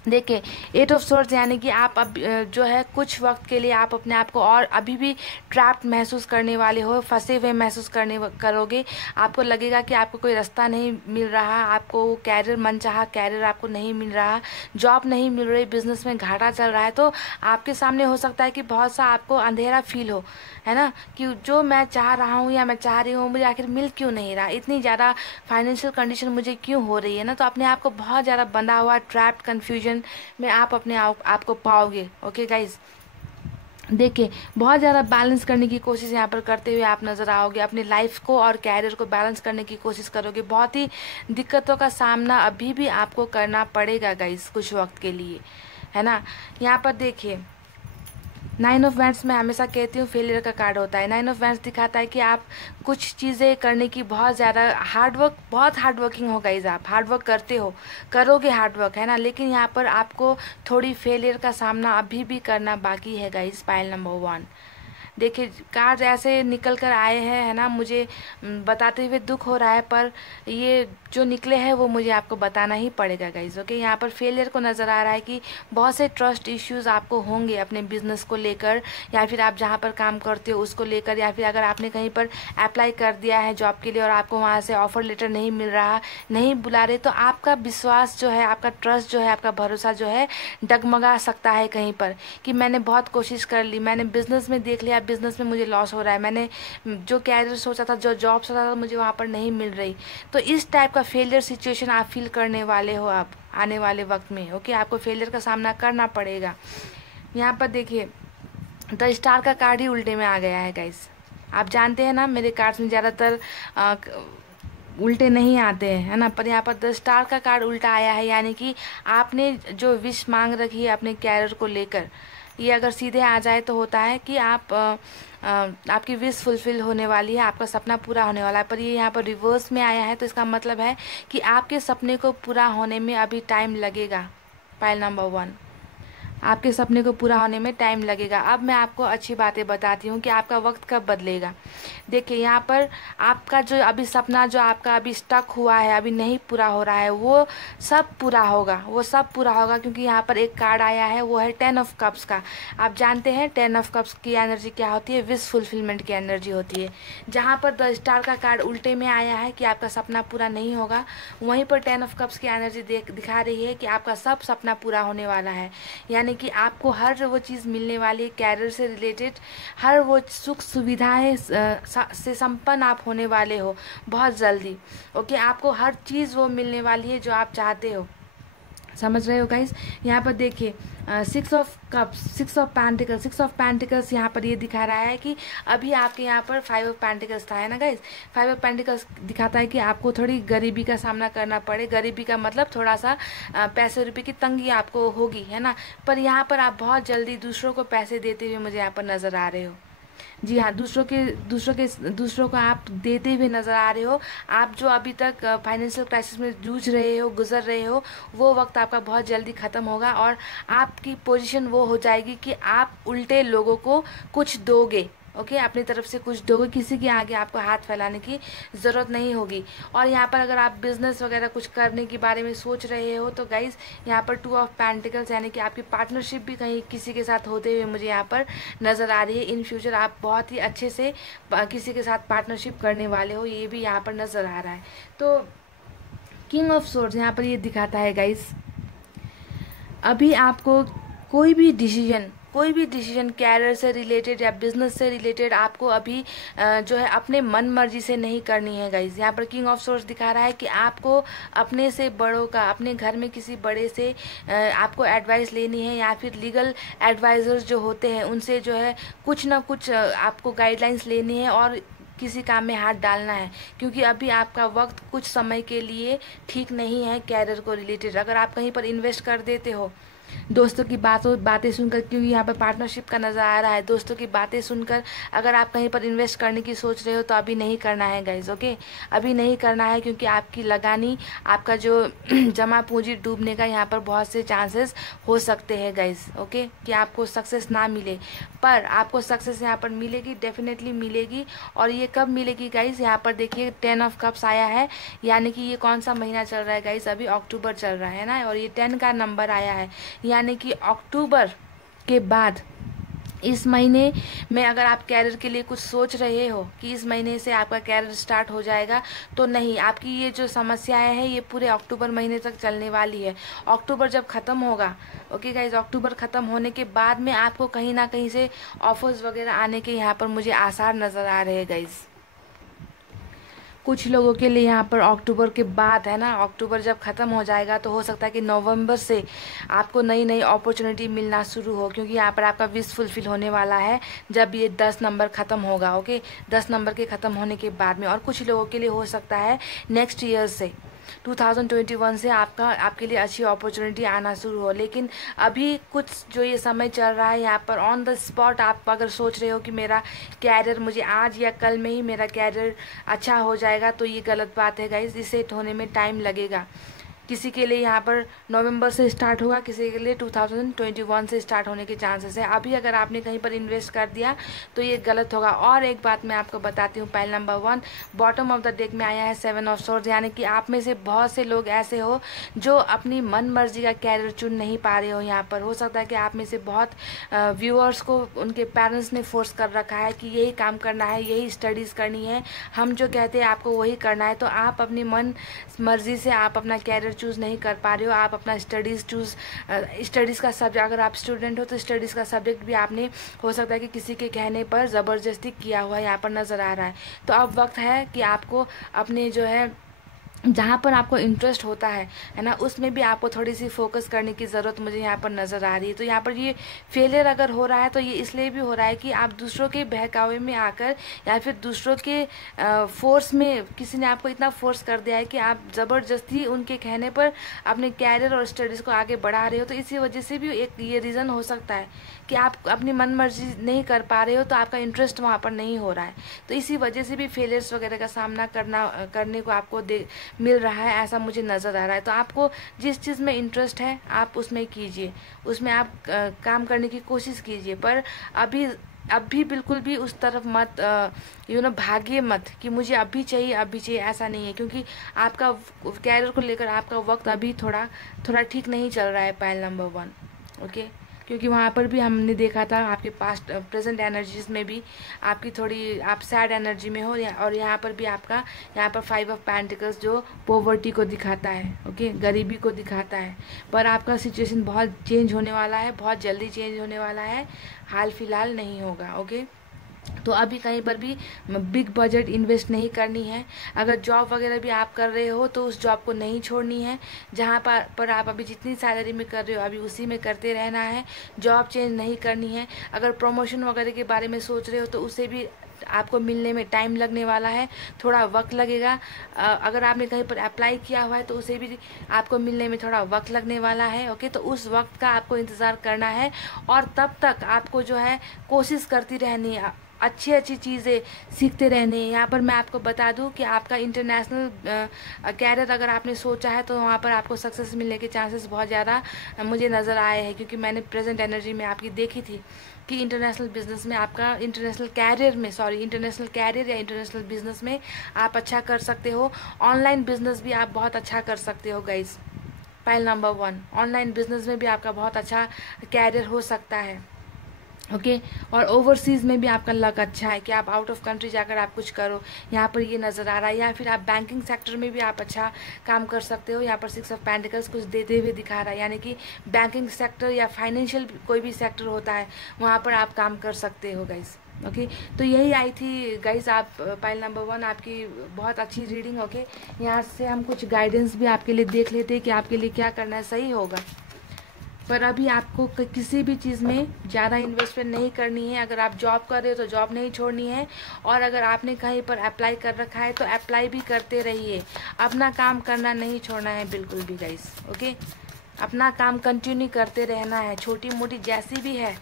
देखिए 8 ऑफ सोर्ड्स यानी कि आप अब जो है कुछ वक्त के लिए आप अपने आप को और अभी भी ट्रैप्ड महसूस करने वाले हो, फंसे हुए महसूस करोगे। आपको लगेगा कि आपको कोई रास्ता नहीं मिल रहा, आपको कैरियर मनचाहा कैरियर आपको नहीं मिल रहा, जॉब नहीं मिल रही, बिजनेस में घाटा चल रहा है। तो आपके सामने हो सकता है कि बहुत सा आपको अंधेरा फील हो, है ना, कि जो मैं चाह रहा हूँ या मैं चाह रही हूँ मुझे आखिर मिल क्यों नहीं रहा, इतनी ज़्यादा फाइनेंशियल कंडीशन मुझे क्यों हो रही है ना। तो अपने आप को बहुत ज़्यादा बंधा हुआ ट्रैप्ड कन्फ्यूजन में आप अपने आप को पाओगे। ओके गाइज देखिए बहुत ज़्यादा बैलेंस करने की कोशिश यहाँ पर करते हुए आप नज़र आओगे, अपनी लाइफ को और कैरियर को बैलेंस करने की कोशिश करोगे। बहुत ही दिक्कतों का सामना अभी भी आपको करना पड़ेगा गाइज कुछ वक्त के लिए, है ना। यहाँ पर देखिए 9 ऑफ वैंड्स मैं हमेशा कहती हूँ फेलियर का कार्ड होता है। 9 ऑफ वैंड्स दिखाता है कि आप कुछ चीज़ें करने की बहुत ज़्यादा बहुत हार्ड वर्किंग हो गाइज, आप हार्ड वर्क करते हो, करोगे हार्ड वर्क, है ना, लेकिन यहाँ पर आपको थोड़ी फेलियर का सामना अभी भी करना बाकी है गाइज। पाइल नंबर 1 देखिए कार्ड ऐसे निकल कर आए हैं, है ना, मुझे बताते हुए दुख हो रहा है, पर ये जो निकले हैं वो मुझे आपको बताना ही पड़ेगा गाइज। ओके यहाँ पर फेलियर को नज़र आ रहा है कि बहुत से ट्रस्ट इश्यूज आपको होंगे अपने बिजनेस को लेकर, या फिर आप जहाँ पर काम करते हो उसको लेकर, या फिर अगर आपने कहीं पर अप्लाई कर दिया है जॉब के लिए और आपको वहाँ से ऑफर लेटर नहीं मिल रहा, नहीं बुला रहे, तो आपका विश्वास जो है, आपका ट्रस्ट जो है, आपका भरोसा जो है डगमगा सकता है कहीं पर कि मैंने बहुत कोशिश कर ली, मैंने बिजनेस में देख लिया, बिजनेस में मुझे लॉस हो रहा है, मैंने जो कैरियर सोचा था, जो जॉब सोचा था, मुझे वहाँ पर नहीं मिल रही। तो इस टाइप का फेलियर सिचुएशन आप फील करने वाले हो आप आने वाले वक्त में। ओके आपको फेलियर का सामना करना पड़ेगा। यहाँ पर देखिए द स्टार का कार्ड ही उल्टे में आ गया है गाइस। आप जानते हैं ना मेरे कार्ड्स में ज़्यादातर उल्टे नहीं आते हैं, है ना, पर यहाँ पर द स्टार का कार्ड उल्टा आया है, यानी कि आपने जो विश मांग रखी है अपने कैरियर को लेकर, ये अगर सीधे आ जाए तो होता है कि आपकी विश फुलफिल होने वाली है, आपका सपना पूरा होने वाला है। पर ये यहाँ पर रिवर्स में आया है, तो इसका मतलब है कि आपके सपने को पूरा होने में अभी टाइम लगेगा। पाइल नंबर 1 आपके सपने को पूरा होने में टाइम लगेगा। अब मैं आपको अच्छी बातें बताती हूँ कि आपका वक्त कब बदलेगा। देखिए यहाँ पर आपका जो अभी सपना जो आपका अभी स्टक हुआ है, अभी नहीं पूरा हो रहा है, वो सब पूरा होगा, वो सब पूरा होगा, क्योंकि यहाँ पर एक कार्ड आया है, वो है 10 ऑफ कप्स का। आप जानते हैं 10 ऑफ कप्स की एनर्जी क्या होती है, विश फुलफिलमेंट की एनर्जी होती है। जहाँ पर द स्टार का कार्ड उल्टे में आया है कि आपका सपना पूरा नहीं होगा, वहीं पर 10 ऑफ कप्स की एनर्जी दिखा रही है कि आपका सब सपना पूरा होने वाला है। यानी कि आपको हर वो चीज़ मिलने वाली है, कैरियर से रिलेटेड हर वो सुख सुविधाएं से संपन्न आप होने वाले हो बहुत जल्दी। ओके आपको हर चीज़ वो मिलने वाली है जो आप चाहते हो, समझ रहे हो गाइस। यहाँ पर देखिए 6 ऑफ कप्स, 6 ऑफ पेंटिकल्स यहाँ पर ये दिखा रहा है कि अभी आपके यहाँ पर 5 ऑफ पेंटिकल्स था, है ना गाइस। 5 ऑफ पेंटिकल्स दिखाता है कि आपको थोड़ी गरीबी का सामना करना पड़े। गरीबी का मतलब थोड़ा सा पैसे रुपए की तंगी आपको होगी, है ना। पर यहाँ पर आप बहुत जल्दी दूसरों को पैसे देते हुए मुझे यहाँ पर नज़र आ रहे हो। जी हाँ, दूसरों को आप देते हुए नज़र आ रहे हो। आप जो अभी तक फाइनेंशियल क्राइसिस में जूझ रहे हो, गुजर रहे हो, वो वक्त आपका बहुत जल्दी ख़त्म होगा और आपकी पोजीशन वो हो जाएगी कि आप उल्टे लोगों को कुछ दोगे। ओके अपनी तरफ से कुछ दोगे, किसी के आगे आपको हाथ फैलाने की ज़रूरत नहीं होगी। और यहाँ पर अगर आप बिजनेस वगैरह कुछ करने के बारे में सोच रहे हो तो गाइज यहाँ पर 2 ऑफ पेंटिकल्स यानी कि आपकी पार्टनरशिप भी कहीं किसी के साथ होते हुए मुझे यहाँ पर नज़र आ रही है। इन फ्यूचर आप बहुत ही अच्छे से किसी के साथ पार्टनरशिप करने वाले हो, ये भी यहाँ पर नज़र आ रहा है। तो किंग ऑफ सोर्ड्स यहाँ पर ये दिखाता है गाइज, अभी आपको कोई भी डिसीजन कोई भी डिसीजन कैरियर से रिलेटेड या बिजनेस से रिलेटेड आपको अभी जो है अपने मन मर्जी से नहीं करनी है गाइज। यहाँ पर किंग ऑफ सोर्स दिखा रहा है कि आपको अपने से बड़ों का, अपने घर में किसी बड़े से आपको एडवाइस लेनी है, या फिर लीगल एडवाइजर्स जो होते हैं उनसे जो है कुछ ना कुछ आपको गाइडलाइंस लेनी है और किसी काम में हाथ डालना है, क्योंकि अभी आपका वक्त कुछ समय के लिए ठीक नहीं है कैरियर को रिलेटेड। अगर आप कहीं पर इन्वेस्ट कर देते हो दोस्तों की बातें सुनकर, क्योंकि यहाँ पर पार्टनरशिप का नज़र आ रहा है, दोस्तों की बातें सुनकर अगर आप कहीं पर इन्वेस्ट करने की सोच रहे हो तो अभी नहीं करना है गाइज। ओके, अभी नहीं करना है, क्योंकि आपकी लगानी, आपका जो जमा पूंजी डूबने का यहाँ पर बहुत से चांसेस हो सकते हैं गाइज। ओके, कि आपको सक्सेस ना मिले, पर आपको सक्सेस यहाँ पर मिलेगी, डेफिनेटली मिलेगी। और ये कब मिलेगी गाइज? यहाँ पर देखिए 10 ऑफ कप्स आया है, यानी कि ये कौन सा महीना चल रहा है गाइज? अभी अक्टूबर चल रहा है ना, और ये 10 का नंबर आया है, यानी कि अक्टूबर के बाद इस महीने में अगर आप कैरियर के लिए कुछ सोच रहे हो कि इस महीने से आपका कैरियर स्टार्ट हो जाएगा, तो नहीं, आपकी ये जो समस्याएं हैं ये पूरे अक्टूबर महीने तक चलने वाली है। अक्टूबर जब ख़त्म होगा, ओके गाइज, अक्टूबर ख़त्म होने के बाद में आपको कहीं ना कहीं से ऑफर्स वगैरह आने के यहाँ पर मुझे आसार नज़र आ रहे हैं गाइज। कुछ लोगों के लिए यहाँ पर अक्टूबर के बाद है ना, अक्टूबर जब ख़त्म हो जाएगा तो हो सकता है कि नवंबर से आपको नई नई अपॉर्चुनिटी मिलना शुरू हो, क्योंकि यहाँ पर आपका विश फुलफिल होने वाला है जब ये 10 नंबर ख़त्म होगा। ओके, 10 नंबर के ख़त्म होने के बाद में। और कुछ लोगों के लिए हो सकता है नेक्स्ट ईयर से 2021 से आपके लिए अच्छी अपॉर्चुनिटी आना शुरू हो। लेकिन अभी कुछ जो ये समय चल रहा है यहाँ पर ऑन द स्पॉट आप अगर सोच रहे हो कि मेरा कैरियर, मुझे आज या कल में ही मेरा कैरियर अच्छा हो जाएगा, तो ये गलत बात है गाइज। इसे होने में टाइम लगेगा। किसी के लिए यहाँ पर नवंबर से स्टार्ट होगा, किसी के लिए 2021 से स्टार्ट होने के चांसेस है। अभी अगर आपने कहीं पर इन्वेस्ट कर दिया तो ये गलत होगा। और एक बात मैं आपको बताती हूँ, पहल number 1, bottom of the deck में आया है 7 ऑफ सोर्ड्स, यानी कि आप में से बहुत से लोग ऐसे हो जो अपनी मन मर्जी का कैरियर चुन नहीं पा रहे हो। यहाँ पर हो सकता है कि आप में से बहुत व्यूअर्स को उनके पेरेंट्स ने फोर्स कर रखा है कि यही काम करना है, यही स्टडीज़ करनी है, हम जो कहते हैं आपको वही करना है। तो आप अपनी मन मर्जी से आप अपना कैरियर चूज़ नहीं कर पा रहे हो। आप अपना स्टडीज़ का सब्जेक्ट, अगर आप स्टूडेंट हो तो स्टडीज़ का सब्जेक्ट भी आपने हो सकता है कि किसी के कहने पर ज़बरदस्ती किया हुआ यहाँ पर नज़र आ रहा है। तो अब वक्त है कि आपको अपने जो है जहाँ पर आपको इंटरेस्ट होता है ना, उसमें भी आपको थोड़ी सी फोकस करने की ज़रूरत मुझे यहाँ पर नज़र आ रही है। तो यहाँ पर ये फेलियर अगर हो रहा है तो ये इसलिए भी हो रहा है कि आप दूसरों के बहकावे में आकर या फिर दूसरों के फोर्स में, किसी ने आपको इतना फोर्स कर दिया है कि आप ज़बरदस्ती उनके कहने पर अपने कैरियर और स्टडीज़ को आगे बढ़ा रहे हो। तो इसी वजह से भी एक ये रीज़न हो सकता है कि आप अपनी मन मर्जी नहीं कर पा रहे हो, तो आपका इंटरेस्ट वहाँ पर नहीं हो रहा है। तो इसी वजह से भी फेलियर्स वगैरह का सामना करने को आपको मिल रहा है, ऐसा मुझे नज़र आ रहा है। तो आपको जिस चीज़ में इंटरेस्ट है आप उसमें कीजिए, उसमें आप काम करने की कोशिश कीजिए, पर अभी बिल्कुल भी उस तरफ मत भागिए मत कि मुझे अभी चाहिए, ऐसा नहीं है। क्योंकि आपका कैरियर को लेकर आपका वक्त अभी थोड़ा ठीक नहीं चल रहा है, पहल नंबर 1। ओके, क्योंकि वहाँ पर भी हमने देखा था आपके पास्ट प्रेजेंट एनर्जीज में भी आपकी थोड़ी आप सैड एनर्जी में हो, और यहाँ पर भी आपका यहाँ पर 5 ऑफ पेंटिकल्स जो पॉवर्टी को दिखाता है, ओके, गरीबी को दिखाता है। पर आपका सिचुएशन बहुत चेंज होने वाला है, बहुत जल्दी चेंज होने वाला है, हाल फिलहाल नहीं होगा। ओके, तो अभी कहीं पर भी बिग बजट इन्वेस्ट नहीं करनी है। अगर जॉब वगैरह भी आप कर रहे हो तो उस जॉब को नहीं छोड़नी है। जहाँ पर आप अभी जितनी सैलरी में कर रहे हो अभी उसी में करते रहना है, जॉब चेंज नहीं करनी है। अगर प्रमोशन वगैरह के बारे में सोच रहे हो तो उसे भी आपको मिलने में टाइम लगने वाला है, थोड़ा वक्त लगेगा। अगर आपने कहीं पर अप्लाई किया हुआ है तो उसे भी आपको मिलने में थोड़ा वक्त लगने वाला है। ओके, तो उस वक्त का आपको इंतज़ार करना है, और तब तक आपको जो है कोशिश करती रहनी है, अच्छी चीज़ें सीखते रहने। यहाँ पर मैं आपको बता दूँ कि आपका इंटरनेशनल कैरियर अगर आपने सोचा है तो वहाँ पर आपको सक्सेस मिलने के चांसेस बहुत ज़्यादा मुझे नज़र आए हैं, क्योंकि मैंने प्रेजेंट एनर्जी में आपकी देखी थी कि इंटरनेशनल बिजनेस में आपका इंटरनेशनल कैरियर या इंटरनेशनल बिजनेस में आप अच्छा कर सकते हो। ऑनलाइन बिजनेस भी आप बहुत अच्छा कर सकते हो guys. File number 1, online business में भी आपका बहुत अच्छा कैरियर हो सकता है। ओके। और ओवरसीज़ में भी आपका लक अच्छा है कि आप आउट ऑफ कंट्री जाकर आप कुछ करो, यहाँ पर ये नज़र आ रहा है। या फिर आप बैंकिंग सेक्टर में भी आप अच्छा काम कर सकते हो। यहाँ पर 6 ऑफ पेंटिकल्स कुछ देते हुए दिखा रहा है, यानी कि बैंकिंग सेक्टर या फाइनेंशियल कोई भी सेक्टर होता है वहाँ पर आप काम कर सकते हो गाइस। ओके, तो यही आई थी गाइस आप पाइल नंबर 1 आपकी बहुत अच्छी रीडिंग। ओके, यहाँ से हम कुछ गाइडेंस भी आपके लिए देख लेते हैं कि आपके लिए क्या करना है सही होगा। पर अभी आपको किसी भी चीज़ में ज़्यादा इन्वेस्टमेंट नहीं करनी है। अगर आप जॉब कर रहे हो तो जॉब नहीं छोड़नी है, और अगर आपने कहीं पर अप्लाई कर रखा है तो अप्लाई भी करते रहिए। अपना काम करना नहीं छोड़ना है बिल्कुल भी गाइस। ओके, अपना काम कंटिन्यू करते रहना है, छोटी मोटी जैसी भी है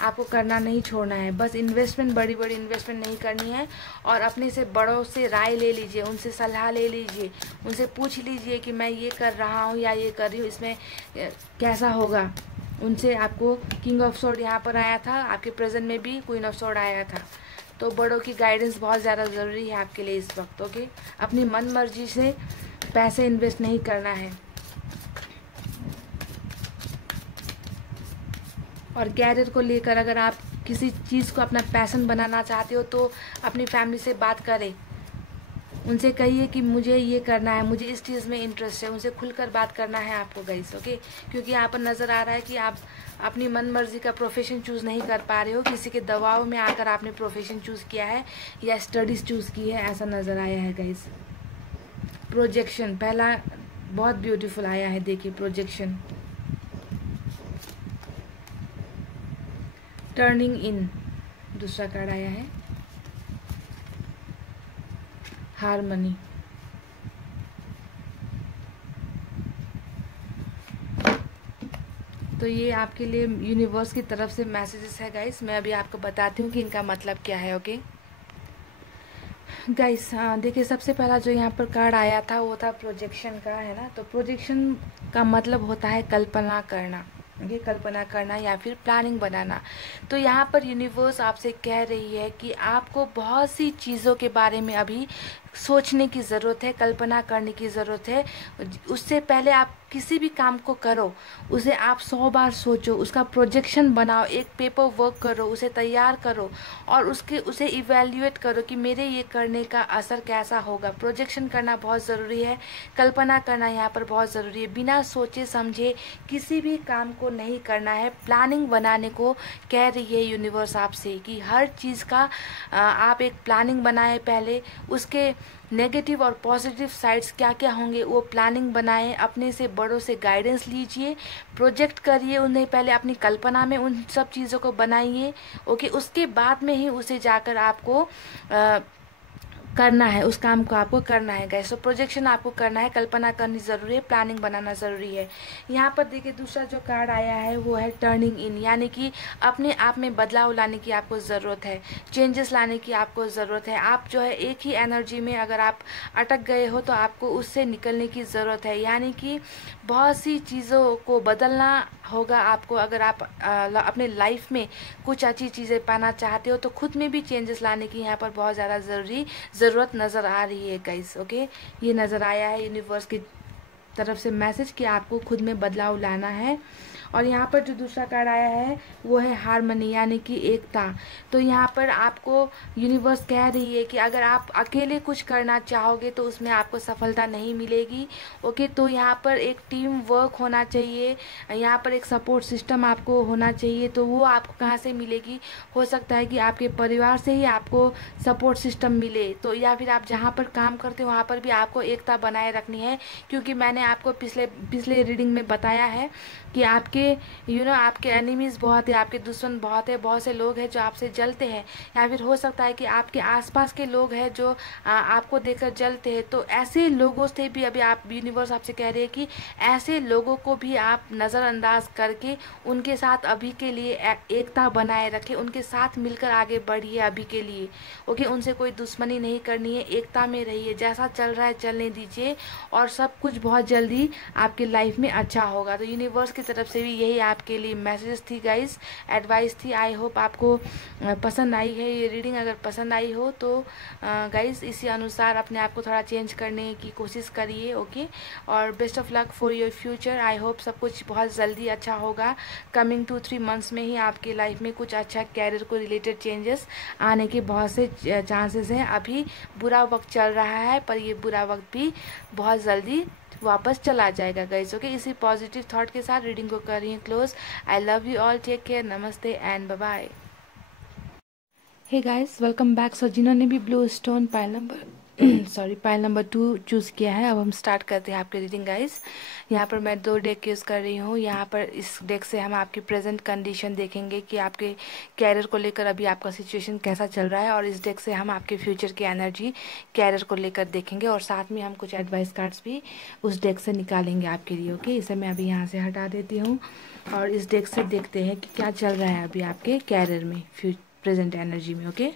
आपको करना नहीं छोड़ना है। बस इन्वेस्टमेंट बड़ी बड़ी इन्वेस्टमेंट नहीं करनी है, और अपने से बड़ों से राय ले लीजिए, उनसे सलाह ले लीजिए, उनसे पूछ लीजिए कि मैं ये कर रहा हूँ या ये कर रही हूँ, इसमें कैसा होगा। उनसे आपको किंग ऑफ सोर्ड यहाँ पर आया था, आपके प्रेजेंट में भी क्वीन ऑफ सोर्ड आया था। तो बड़ों की गाइडेंस बहुत ज़्यादा ज़रूरी है आपके लिए इस वक्त। ओके, अपनी मन मर्जी से पैसे इन्वेस्ट नहीं करना है। और कैरियर को लेकर अगर आप किसी चीज़ को अपना पैशन बनाना चाहते हो तो अपनी फैमिली से बात करें, उनसे कहिए कि मुझे ये करना है, मुझे इस चीज़ में इंटरेस्ट है। उनसे खुलकर बात करना है आपको गाइस। ओके, क्योंकि यहाँ पर नज़र आ रहा है कि आप अपनी मन मर्जी का प्रोफेशन चूज़ नहीं कर पा रहे हो, किसी के दबाव में आकर आपने प्रोफेशन चूज़ किया है या स्टडीज़ चूज़ की है, ऐसा नज़र आया है गाइस। प्रोजेक्शन पहला बहुत ब्यूटीफुल आया है, देखिए प्रोजेक्शन। टर्निंग इन दूसरा कार्ड आया है, हारमनी। तो ये आपके लिए यूनिवर्स की तरफ से मैसेजेस है गाइस। मैं अभी आपको बताती हूँ कि इनका मतलब क्या है। ओके गाइस, देखिए सबसे पहला जो यहाँ पर कार्ड आया था वो था प्रोजेक्शन का, है ना। तो प्रोजेक्शन का मतलब होता है कल्पना करना, ये कल्पना करना या फिर प्लानिंग बनाना। तो यहाँ पर यूनिवर्स आपसे कह रही है कि आपको बहुत सी चीज़ों के बारे में अभी सोचने की ज़रूरत है, कल्पना करने की ज़रूरत है। उससे पहले आप किसी भी काम को करो, उसे आप 100 बार सोचो, उसका प्रोजेक्शन बनाओ, एक पेपर वर्क करो, उसे तैयार करो और उसे इवैल्यूएट करो कि मेरे ये करने का असर कैसा होगा। प्रोजेक्शन करना बहुत ज़रूरी है, कल्पना करना यहाँ पर बहुत ज़रूरी है। बिना सोचे समझे किसी भी काम को नहीं करना है। प्लानिंग बनाने को कह रही है यूनिवर्स आपसे कि हर चीज़ का आप एक प्लानिंग बनाए, पहले उसके नेगेटिव और पॉजिटिव साइड्स क्या क्या होंगे वो प्लानिंग बनाएं, अपने से बड़ों से गाइडेंस लीजिए, प्रोजेक्ट करिए उन्हें, पहले अपनी कल्पना में उन सब चीज़ों को बनाइए। ओके, उसके बाद में ही उसे जाकर आपको करना है, उस काम को आपको करना है गाइस। तो प्रोजेक्शन आपको करना है, कल्पना करनी ज़रूरी है, प्लानिंग बनाना ज़रूरी है। यहाँ पर देखिए दूसरा जो कार्ड आया है वो है टर्निंग इन, यानी कि अपने आप में बदलाव लाने की आपको ज़रूरत है, चेंजेस लाने की आपको ज़रूरत है। आप जो है एक ही एनर्जी में अगर आप अटक गए हो तो आपको उससे निकलने की ज़रूरत है, यानी कि बहुत सी चीज़ों को बदलना होगा आपको। अगर आप अपने लाइफ में कुछ अच्छी चीज़ें पाना चाहते हो तो खुद में भी चेंजेस लाने की यहाँ पर बहुत ज़्यादा ज़रूरत नज़र आ रही है गाइस। ओके, ये नज़र आया है यूनिवर्स की तरफ से मैसेज कि आपको खुद में बदलाव लाना है। और यहाँ पर जो दूसरा कार्ड आया है वो है हारमनी, यानी कि एकता। तो यहाँ पर आपको यूनिवर्स कह रही है कि अगर आप अकेले कुछ करना चाहोगे तो उसमें आपको सफलता नहीं मिलेगी। ओके, तो यहाँ पर एक टीम वर्क होना चाहिए, यहाँ पर एक सपोर्ट सिस्टम आपको होना चाहिए। तो वो आपको कहाँ से मिलेगी? हो सकता है कि आपके परिवार से ही आपको सपोर्ट सिस्टम मिले, तो या फिर आप जहाँ पर काम करते हो वहाँ पर भी आपको एकता बनाए रखनी है। क्योंकि मैंने आपको पिछले रीडिंग में बताया है कि आपके आपके एनिमीज बहुत है, आपके दुश्मन बहुत है, बहुत से लोग हैं जो आपसे जलते हैं, या फिर हो सकता है कि आपके आसपास के लोग हैं जो आपको देखकर जलते हैं। तो ऐसे लोगों से भी अभी आप यूनिवर्स आपसे कह रहे हैं कि ऐसे लोगों को भी आप नज़रअंदाज करके उनके साथ अभी के लिए एकता बनाए रखें, उनके साथ मिलकर आगे बढ़िए अभी के लिए। ओके, उनसे कोई दुश्मनी नहीं करनी है, एकता में रहिए, जैसा चल रहा है चलने दीजिए और सब कुछ बहुत जल्दी आपकी लाइफ में अच्छा होगा। तो यूनिवर्स की तरफ से भी यही आपके लिए मैसेज थी गाइस, एडवाइस थी। आई होप आपको पसंद आई है ये रीडिंग। अगर पसंद आई हो तो गाइस इसी अनुसार अपने आप को थोड़ा चेंज करने की कोशिश करिए, ओके। और best of luck for your future. I hope सब कुछ बहुत जल्दी अच्छा होगा। कमिंग 2-3 मंथ्स में ही आपकी लाइफ में कुछ अच्छा कैरियर को रिलेटेड चेंजेस आने के बहुत से चांसेस हैं। अभी बुरा वक्त चल रहा है, पर ये बुरा वक्त भी बहुत जल्दी वापस चला जाएगा गाइस, ओके। इसी पॉजिटिव थॉट के साथ रीडिंग को करिए close. I love you all, take care, नमस्ते and bye bye. Hey guys, welcome back. So जिन्होंने भी blue stone pile number pile number 2 choose किया है, अब हम स्टार्ट करते हैं आपकी रीडिंग गाइस। यहाँ पर मैं 2 डेक यूज़ कर रही हूँ। यहाँ पर इस डेक से हम आपकी प्रेजेंट कंडीशन देखेंगे कि आपके कैरियर को लेकर अभी आपका सिचुएशन कैसा चल रहा है, और इस डेक से हम आपके फ्यूचर की एनर्जी कैरियर को लेकर देखेंगे, और साथ में हम कुछ एडवाइस कार्ड्स भी उस डेक से निकालेंगे आपके लिए, ओके। इसे मैं अभी यहाँ से हटा देती हूँ, और इस डेक से देखते हैं कि क्या चल रहा है अभी आपके कैरियर में, प्रेजेंट एनर्जी में, ओके।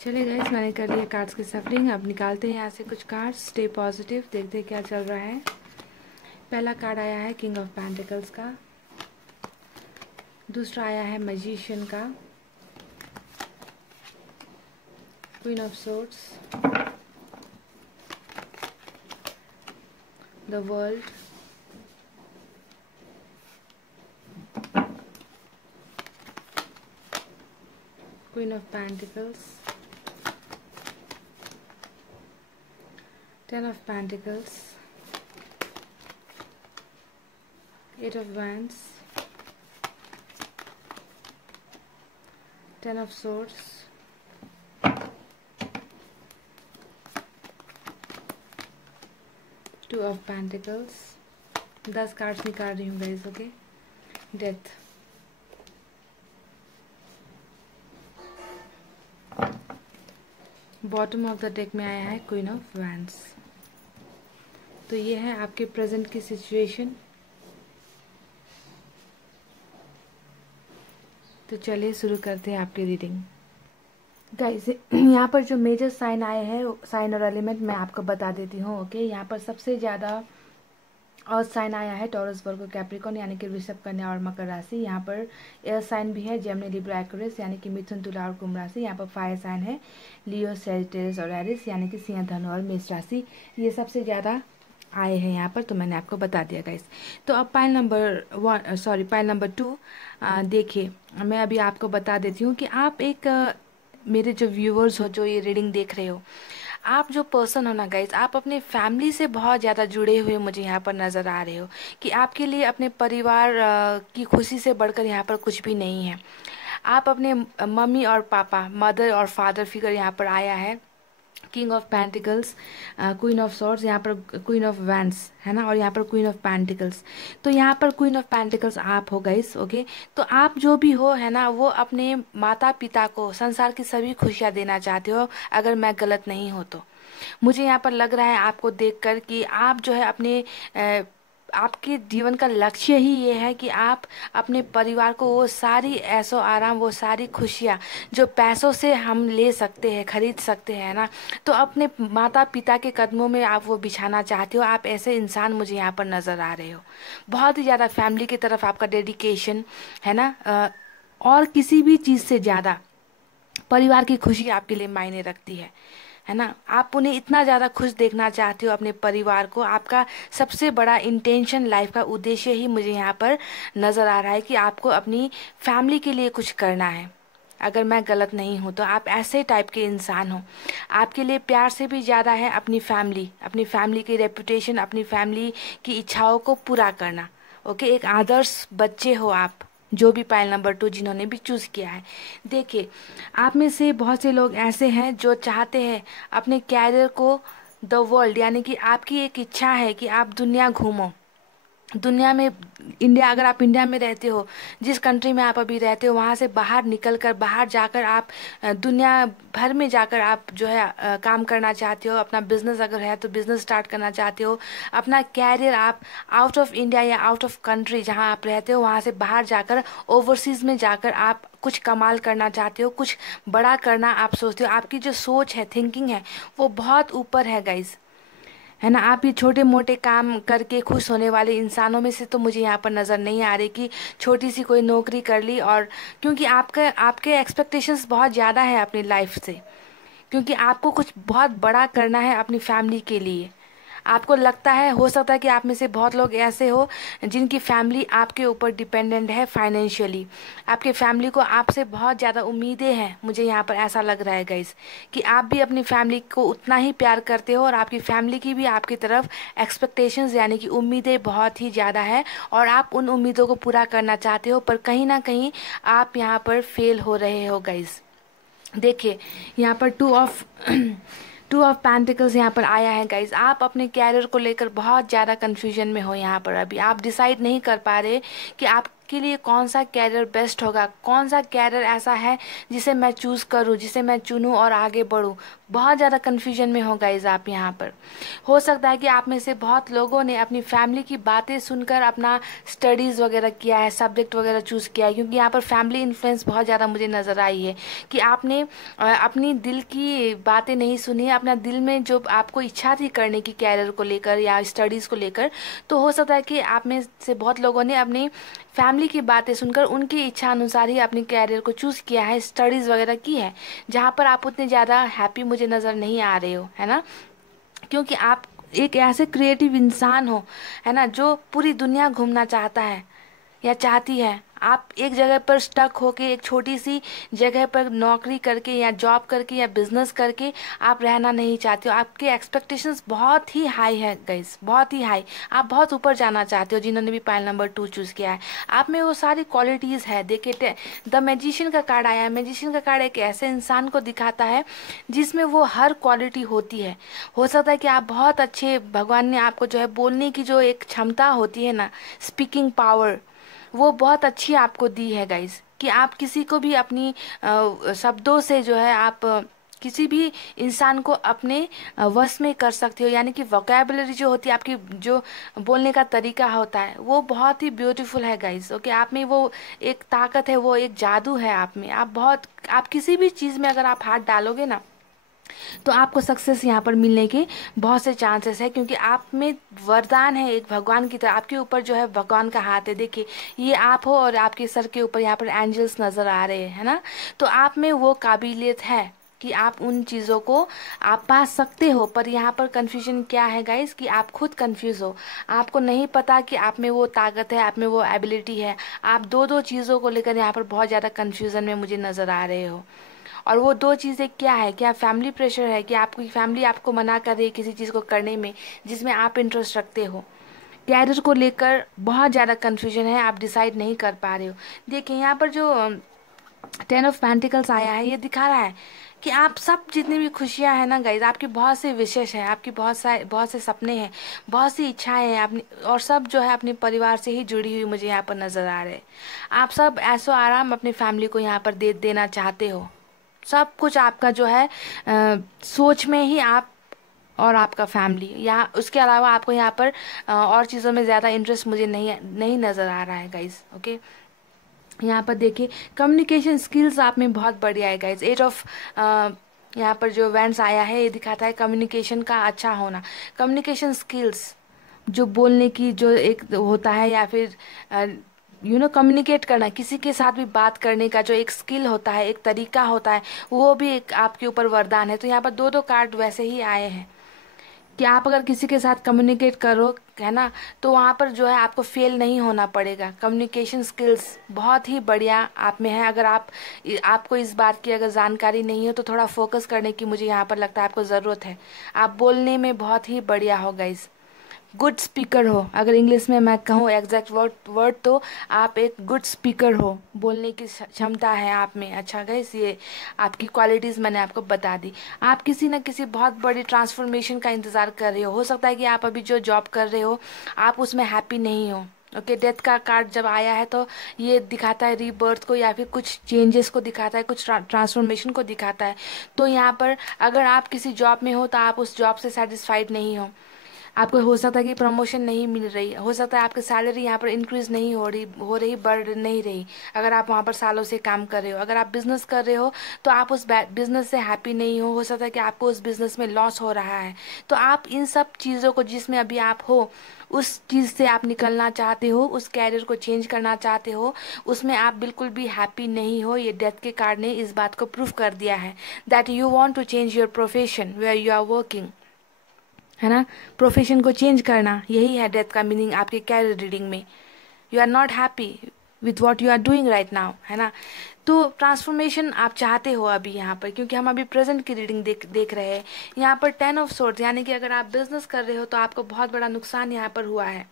चलिए गाइस, मैंने कर लिया कार्ड्स की सफलिंग। अब निकालते हैं यहाँ से कुछ कार्ड्स। स्टे पॉजिटिव, देखते हैं क्या चल रहा है। पहला कार्ड आया है किंग ऑफ पेंटिकल्स का, दूसरा आया है मैजिशियन का, queen of swords, the world, queen of pentacles, 10 of Pentacles, 8 of Wands, 10 of Swords, 2 of Pentacles। 10 cards निकाल रही हूँ guys, okay. Death, bottom of the deck में आया है क्वीन ऑफ वैंड्स। तो ये है आपके प्रेजेंट की सिचुएशन। तो चलिए शुरू करते हैं आपकी रीडिंग गाइस। यहाँ पर जो मेजर साइन आए हैं, साइन और एलिमेंट मैं आपको बता देती हूँ, ओके। यहाँ पर सबसे ज़्यादा अर्थ साइन आया है टॉरस, वर्गो, कैप्रिकॉर्न यानी कि वृषभ, कन्या और मकर राशि। यहाँ पर एयर साइन भी है, जेमिनी, लिब्रा, एक्वेरियस यानी कि मिथुन, तुला और कुंभ राशि। यहाँ पर फायर साइन है, लियो, सैजिटेरियस और एरिस यानी कि सिंह, धनु और मेष राशि। ये सबसे ज़्यादा आए हैं यहाँ पर, तो मैंने आपको बता दिया गाइस। तो अब पाइल नंबर 2 देखिए, मैं अभी आपको बता देती हूँ कि आप एक मेरे जो व्यूअर्स हो, जो ये रीडिंग देख रहे हो, आप जो पर्सन हो ना गाइज, आप अपने फैमिली से बहुत ज़्यादा जुड़े हुए मुझे यहाँ पर नज़र आ रहे हो, कि आपके लिए अपने परिवार की खुशी से बढ़कर यहाँ पर कुछ भी नहीं है। आप अपने मम्मी और पापा, मदर और फादर फिगर यहाँ पर आया है, king of pentacles, queen of swords, यहाँ पर क्वीन ऑफ वैंड्स है ना, और यहाँ पर क्वीन ऑफ पेंटिकल्स। तो यहाँ पर क्वीन ऑफ पेंटिकल्स आप हो गाइस, ओके। तो आप जो भी हो है ना, वो अपने माता पिता को संसार की सभी खुशियाँ देना चाहते हो, अगर मैं गलत नहीं हो तो। मुझे यहाँ पर लग रहा है आपको देखकर कि आप जो है अपने आपके जीवन का लक्ष्य ही ये है कि आप अपने परिवार को वो सारी ऐशो आराम, वो सारी खुशियाँ जो पैसों से हम ले सकते हैं, खरीद सकते हैं ना, तो अपने माता पिता के कदमों में आप वो बिछाना चाहते हो। आप ऐसे इंसान मुझे यहाँ पर नज़र आ रहे हो। बहुत ही ज़्यादा फैमिली की तरफ आपका डेडिकेशन है ना, और किसी भी चीज़ से ज़्यादा परिवार की खुशी आपके लिए मायने रखती है ना। आप उन्हें इतना ज़्यादा खुश देखना चाहते हो, अपने परिवार को। आपका सबसे बड़ा इंटेंशन, लाइफ का उद्देश्य ही मुझे यहाँ पर नज़र आ रहा है कि आपको अपनी फैमिली के लिए कुछ करना है। अगर मैं गलत नहीं हूँ तो आप ऐसे टाइप के इंसान हो। आपके लिए प्यार से भी ज़्यादा है अपनी फैमिली की रेपुटेशन, अपनी फैमिली की इच्छाओं को पूरा करना, ओके, एक आदर्श बच्चे हो आप, जो भी पाइल नंबर 2 जिन्होंने भी चूज किया है। देखिए, आप में से बहुत से लोग ऐसे हैं जो चाहते हैं अपने कैरियर को द वर्ल्ड, यानी कि आपकी एक इच्छा है कि आप दुनिया घूमो, दुनिया में, इंडिया, अगर आप इंडिया में रहते हो, जिस कंट्री में आप अभी रहते हो वहाँ से बाहर निकल कर, बाहर जाकर आप दुनिया भर में जाकर आप जो है काम करना चाहते हो, अपना बिजनेस अगर है तो बिजनेस स्टार्ट करना चाहते हो, अपना कैरियर आप आउट ऑफ इंडिया या आउट ऑफ कंट्री जहाँ आप रहते हो वहाँ से बाहर जाकर, ओवरसीज में जाकर आप कुछ कमाल करना चाहते हो, कुछ बड़ा करना आप सोचते हो, आपकी जो सोच है, थिंकिंग है, वो बहुत ऊपर है गाइज, है ना। आप ये छोटे मोटे काम करके खुश होने वाले इंसानों में से तो मुझे यहाँ पर नज़र नहीं आ रही कि छोटी सी कोई नौकरी कर ली, और क्योंकि आपके एक्सपेक्टेशंस बहुत ज़्यादा है अपनी लाइफ से, क्योंकि आपको कुछ बहुत बड़ा करना है अपनी फैमिली के लिए। आपको लगता है, हो सकता है कि आप में से बहुत लोग ऐसे हो जिनकी फैमिली आपके ऊपर डिपेंडेंट है फाइनेंशियली, आपके फैमिली को आपसे बहुत ज़्यादा उम्मीदें हैं। मुझे यहाँ पर ऐसा लग रहा है गाइस कि आप भी अपनी फैमिली को उतना ही प्यार करते हो, और आपकी फैमिली की भी आपकी तरफ एक्सपेक्टेशंस यानी कि उम्मीदें बहुत ही ज़्यादा है, और आप उन उम्मीदों को पूरा करना चाहते हो, पर कहीं ना कहीं आप यहाँ पर फेल हो रहे हो गाइस। देखिए, यहाँ पर टू ऑफ पेंटिकल्स यहाँ पर आया है गाइज। आप अपने कैरियर को लेकर बहुत ज़्यादा कंफ्यूजन में हो। यहाँ पर अभी आप डिसाइड नहीं कर पा रहे कि आपके लिए कौन सा कैरियर बेस्ट होगा, कौन सा कैरियर ऐसा है जिसे मैं चूज़ करूँ, जिसे मैं चुनूँ और आगे बढ़ूँ। बहुत ज़्यादा कंफ्यूजन में हो गाइज आप यहाँ पर। हो सकता है कि आप में से बहुत लोगों ने अपनी फैमिली की बातें सुनकर अपना स्टडीज़ वगैरह किया है, सब्जेक्ट वगैरह चूज़ किया है, क्योंकि यहाँ पर फैमिली इन्फ्लुएंस बहुत ज़्यादा मुझे नज़र आई है कि आपने अपनी दिल की बातें नहीं सुनी, अपना दिल में जो आपको इच्छा थी करने की कैरियर को लेकर या स्टडीज़ को लेकर, तो हो सकता है कि आप में से बहुत लोगों ने अपनी फैमिली की बातें सुनकर उनकी इच्छा अनुसार ही अपनी कैरियर को चूज़ किया है, स्टडीज़ वगैरह की है, जहाँ पर आप उतने ज़्यादा हैप्पी मुझे नज़र नहीं आ रहे हो, है ना। क्योंकि आप एक ऐसे क्रिएटिव इंसान हो, है ना, जो पूरी दुनिया घूमना चाहता है या चाहती है। आप एक जगह पर स्टक होके, एक छोटी सी जगह पर नौकरी करके या जॉब करके या बिजनेस करके आप रहना नहीं चाहते हो। आपके एक्सपेक्टेशंस बहुत ही हाई है गाइस, बहुत ही हाई। आप बहुत ऊपर जाना चाहते हो, जिन्होंने भी पाइल नंबर 2 चूज किया है। आप में वो सारी क्वालिटीज़ है। देखिए, द मैजिशियन का कार्ड आया है। मैजिशियन का कार्ड एक ऐसे इंसान को दिखाता है जिसमें वो हर क्वालिटी होती है। हो सकता है कि आप बहुत अच्छे, भगवान ने आपको जो है बोलने की जो एक क्षमता होती है ना, स्पीकिंग पावर, वो बहुत अच्छी आपको दी है गाइज, कि आप किसी को भी अपनी शब्दों से जो है आप किसी भी इंसान को अपने वश में कर सकते हो। यानी कि वोकैबुलरी जो होती है आपकी, जो बोलने का तरीका होता है, वो बहुत ही ब्यूटीफुल है गाइज। ओके, आप में वो एक ताकत है, वो एक जादू है आप में। आप किसी भी चीज़ में अगर आप हाथ डालोगे ना, तो आपको सक्सेस यहाँ पर मिलने के बहुत से चांसेस है, क्योंकि आप में वरदान है एक भगवान की तरह। आपके ऊपर जो है भगवान का हाथ है। देखिए, ये आप हो और आपके सर के ऊपर यहाँ पर एंजल्स नजर आ रहे हैं ना, तो आप में वो काबिलियत है कि आप उन चीज़ों को आप पा सकते हो। पर यहाँ पर कंफ्यूजन क्या है गाइस, कि आप खुद कंफ्यूज हो, आपको नहीं पता कि आप में वो ताकत है, आप में वो एबिलिटी है। आप दो दो चीज़ों को लेकर यहाँ पर बहुत ज़्यादा कंफ्यूजन में मुझे नज़र आ रहे हो। और वो दो चीज़ें क्या है? क्या फैमिली प्रेशर है, कि आपकी फैमिली आपको मना कर रही है किसी चीज़ को करने में जिसमें आप इंटरेस्ट रखते हो। कैरियर को लेकर बहुत ज़्यादा कंफ्यूजन है, आप डिसाइड नहीं कर पा रहे हो। देखिए, यहाँ पर जो 10 ऑफ पेंटिकल्स आया है, ये दिखा रहा है कि आप सब जितनी भी खुशियां हैं ना गाइज, आपकी बहुत से विशेष हैं, आपकी बहुत से सपने हैं, बहुत सी इच्छाएं हैं अपनी, और सब जो है अपने परिवार से ही जुड़ी हुई मुझे यहाँ पर नज़र आ रहे हैं। आप सब ऐसो आराम अपनी फैमिली को यहाँ पर दे देना चाहते हो। सब कुछ आपका जो है सोच में ही आप और आपका फैमिली, यहाँ उसके अलावा आपको यहाँ पर और चीज़ों में ज़्यादा इंटरेस्ट मुझे नहीं नज़र आ रहा है गाइज। ओके, यहाँ पर देखिए, कम्युनिकेशन स्किल्स आप में बहुत बढ़िया है गाइज। 8 ऑफ यहाँ पर जो वैंड्स आया है, ये दिखाता है कम्युनिकेशन का अच्छा होना। कम्युनिकेशन स्किल्स, जो बोलने की जो एक होता है, या फिर कम्युनिकेट करना, किसी के साथ भी बात करने का जो एक स्किल होता है, एक तरीका होता है, वो भी एक आपके ऊपर वरदान है। तो यहाँ पर दो दो कार्ड वैसे ही आए हैं कि आप अगर किसी के साथ कम्युनिकेट करो, है ना, तो वहाँ पर जो है आपको फेल नहीं होना पड़ेगा। कम्युनिकेशन स्किल्स बहुत ही बढ़िया आप में है। अगर आपको इस बात की अगर जानकारी नहीं हो तो थोड़ा फोकस करने की मुझे यहाँ पर लगता है आपको ज़रूरत है। आप बोलने में बहुत ही बढ़िया हो गाइस। गुड स्पीकर हो। अगर इंग्लिश में मैं कहूँ एग्जैक्ट वर्ड तो आप एक गुड स्पीकर हो, बोलने की क्षमता है आप में। अच्छा गाइस, ये आपकी क्वालिटीज़ मैंने आपको बता दी। आप किसी न किसी बहुत बड़ी ट्रांसफॉर्मेशन का इंतज़ार कर रहे हो सकता है कि आप अभी जो जॉब कर रहे हो आप उसमें हैप्पी नहीं हो। ओके, डेथ का कार्ड जब आया है तो ये दिखाता है रीबर्थ को, या फिर कुछ चेंजेस को दिखाता है, कुछ ट्रांसफॉर्मेशन को दिखाता है। तो यहाँ पर अगर आप किसी जॉब में हो तो आप उस जॉब से सेटिस्फाइड नहीं हो। आपको हो सकता है कि प्रमोशन नहीं मिल रही, हो सकता है आपकी सैलरी यहाँ पर इंक्रीज नहीं हो रही, बढ़ नहीं रही। अगर आप वहाँ पर सालों से काम कर रहे हो, अगर आप बिजनेस कर रहे हो तो आप उस बिजनेस से हैप्पी नहीं हो सकता है कि आपको उस बिजनेस में लॉस हो रहा है। तो आप इन सब चीज़ों को, जिसमें अभी आप हो, उस चीज़ से आप निकलना चाहते हो, उस कैरियर को चेंज करना चाहते हो, उसमें आप बिल्कुल भी हैप्पी नहीं हो। ये डेथ के कार्ड ने इस बात को प्रूफ कर दिया है that you want to change your profession where you are working, है ना। प्रोफेशन को चेंज करना, यही है डेथ का मीनिंग आपके कैरियर रीडिंग में। You are not happy with what you are doing right now, है ना। तो ट्रांसफॉर्मेशन आप चाहते हो अभी यहाँ पर, क्योंकि हम अभी प्रेजेंट की रीडिंग देख रहे हैं। यहाँ पर 10 ऑफ सोर्ड्स, यानी कि अगर आप बिजनेस कर रहे हो तो आपको बहुत बड़ा नुकसान यहाँ पर हुआ है।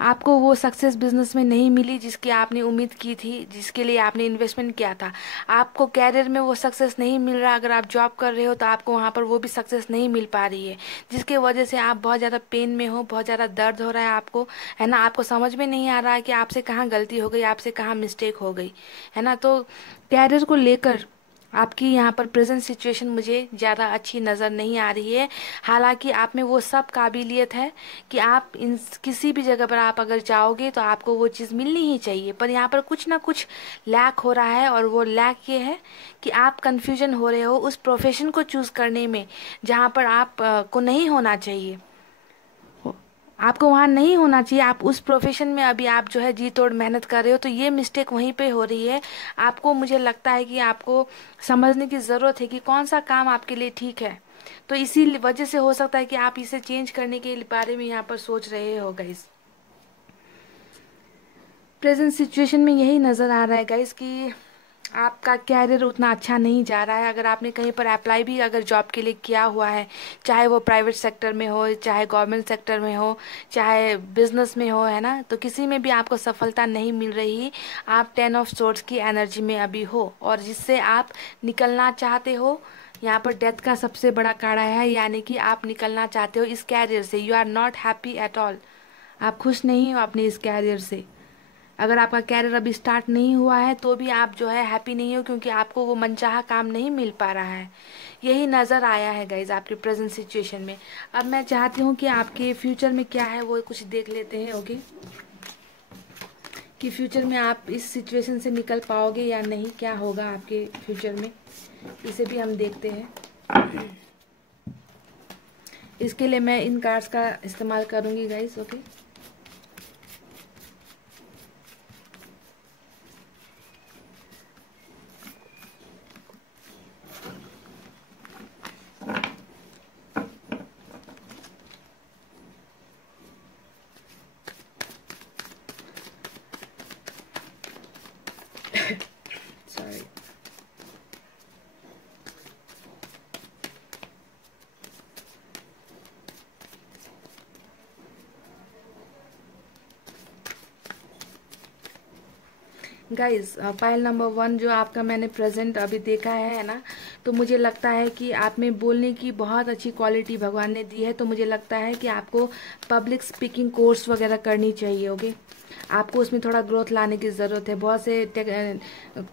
आपको वो सक्सेस बिजनेस में नहीं मिली जिसकी आपने उम्मीद की थी, जिसके लिए आपने इन्वेस्टमेंट किया था। आपको कैरियर में वो सक्सेस नहीं मिल रहा। अगर आप जॉब कर रहे हो तो आपको वहाँ पर वो भी सक्सेस नहीं मिल पा रही है, जिसके वजह से आप बहुत ज़्यादा पेन में हो, बहुत ज़्यादा दर्द हो रहा है आपको, है ना। आपको समझ में नहीं आ रहा है कि आपसे कहाँ गलती हो गई, आपसे कहाँ मिस्टेक हो गई, है ना। तो कैरियर को लेकर आपकी यहाँ पर प्रेजेंट सिचुएशन मुझे ज़्यादा अच्छी नज़र नहीं आ रही है। हालांकि आप में वो सब काबिलियत है कि आप इन किसी भी जगह पर आप अगर जाओगे तो आपको वो चीज़ मिलनी ही चाहिए। पर यहाँ पर कुछ ना कुछ लैक हो रहा है, और वो लैक ये है कि आप कंफ्यूजन हो रहे हो उस प्रोफेशन को चूज़ करने में जहाँ पर आप को नहीं होना चाहिए। आपको वहाँ नहीं होना चाहिए। आप उस प्रोफेशन में अभी आप जो है जी तोड़ मेहनत कर रहे हो, तो ये मिस्टेक वहीं पे हो रही है। आपको, मुझे लगता है कि आपको समझने की ज़रूरत है कि कौन सा काम आपके लिए ठीक है। तो इसी वजह से हो सकता है कि आप इसे चेंज करने के बारे में यहाँ पर सोच रहे हो गाइस। प्रेजेंट सिचुएशन में यही नज़र आ रहा है गाइस कि आपका कैरियर उतना अच्छा नहीं जा रहा है। अगर आपने कहीं पर अप्लाई भी अगर जॉब के लिए किया हुआ है, चाहे वो प्राइवेट सेक्टर में हो, चाहे गवर्नमेंट सेक्टर में हो, चाहे बिजनेस में हो, है ना, तो किसी में भी आपको सफलता नहीं मिल रही। आप 10 ऑफ सोर्ड्स की एनर्जी में अभी हो, और जिससे आप निकलना चाहते हो। यहाँ पर डेथ का सबसे बड़ा कार्ड आया है, यानी कि आप निकलना चाहते हो इस कैरियर से। You are not happy at all. आप खुश नहीं हो अपने इस कैरियर से। अगर आपका कैरियर अभी स्टार्ट नहीं हुआ है तो भी आप जो है हैप्पी नहीं हो, क्योंकि आपको वो मनचाहा काम नहीं मिल पा रहा है। यही नज़र आया है गाइज आपके प्रेजेंट सिचुएशन में। अब मैं चाहती हूँ कि आपके फ्यूचर में क्या है वो कुछ देख लेते हैं। ओके, कि फ्यूचर में आप इस सिचुएशन से निकल पाओगे या नहीं, क्या होगा आपके फ्यूचर में, इसे भी हम देखते हैं। इसके लिए मैं इन कार्ड्स का इस्तेमाल करूँगी guys. Okay, sorry. Guys, pile number 1 जो आपका मैंने प्रेजेंट अभी देखा है ना, तो मुझे लगता है कि आप में बोलने की बहुत अच्छी क्वालिटी भगवान ने दी है। तो मुझे लगता है कि आपको पब्लिक स्पीकिंग कोर्स वगैरह करनी चाहिए। ओके, आपको उसमें थोड़ा ग्रोथ लाने की ज़रूरत है। बहुत से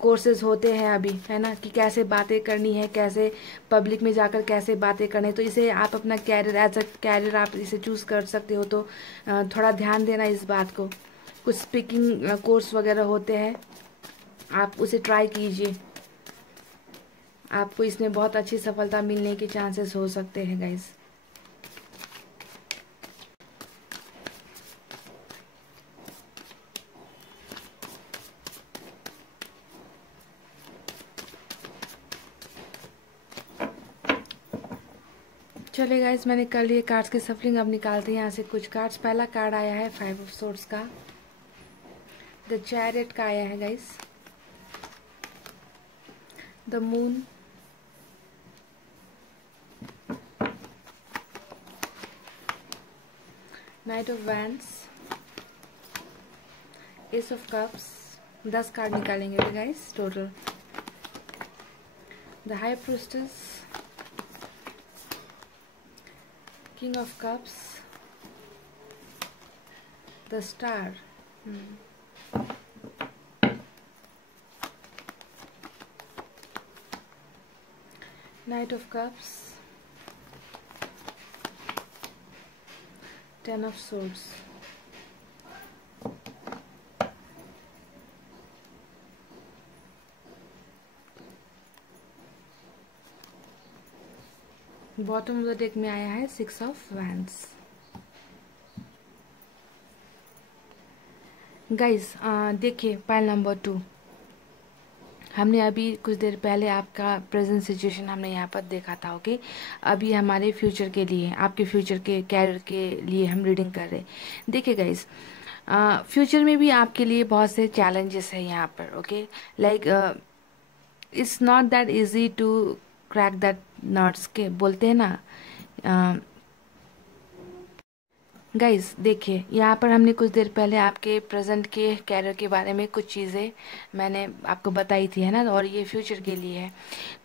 कोर्सेज होते हैं अभी, है ना, कि कैसे बातें करनी है, कैसे पब्लिक में जाकर कैसे बातें करनी है। तो इसे आप अपना कैरियर, एज अ कैरियर आप इसे चूज़ कर सकते हो। तो थोड़ा ध्यान देना इस बात को। कुछ स्पीकिंग कोर्स वगैरह होते हैं, आप उसे ट्राई कीजिए। आपको इसमें बहुत अच्छी सफलता मिलने के चांसेस हो सकते हैं गाइस। चलिए गाइस, मैंने कर लिए कार्ड्स की सफलिंग। अब निकालते हैं यहाँ से कुछ कार्ड्स। पहला कार्ड आया है 5 ऑफ सोर्ड्स का, द चैरियट का आया है guys, the moon, knight of wands, ace of cups, 10 card निकालेंगे guys total. The high priestess, king of cups, the star, knight of cups, 10 of swords, bottom of the deck में आया है 6 of wands। Guys देखिए pile number 2, हमने अभी कुछ देर पहले आपका प्रेजेंट सिचुएशन हमने यहाँ पर देखा था। ओके, अभी हमारे फ्यूचर के लिए, आपके फ्यूचर के कैरियर के लिए हम रीडिंग कर रहे हैं। देखिए गाइस, फ्यूचर में भी आपके लिए बहुत से चैलेंजेस है यहाँ पर। Okay, like it's not that easy to crack that knots के बोलते हैं ना। गाइस देखिए, यहाँ पर हमने कुछ देर पहले आपके प्रेजेंट के कैरियर के बारे में कुछ चीज़ें मैंने आपको बताई थी, है ना, और ये फ्यूचर के लिए है।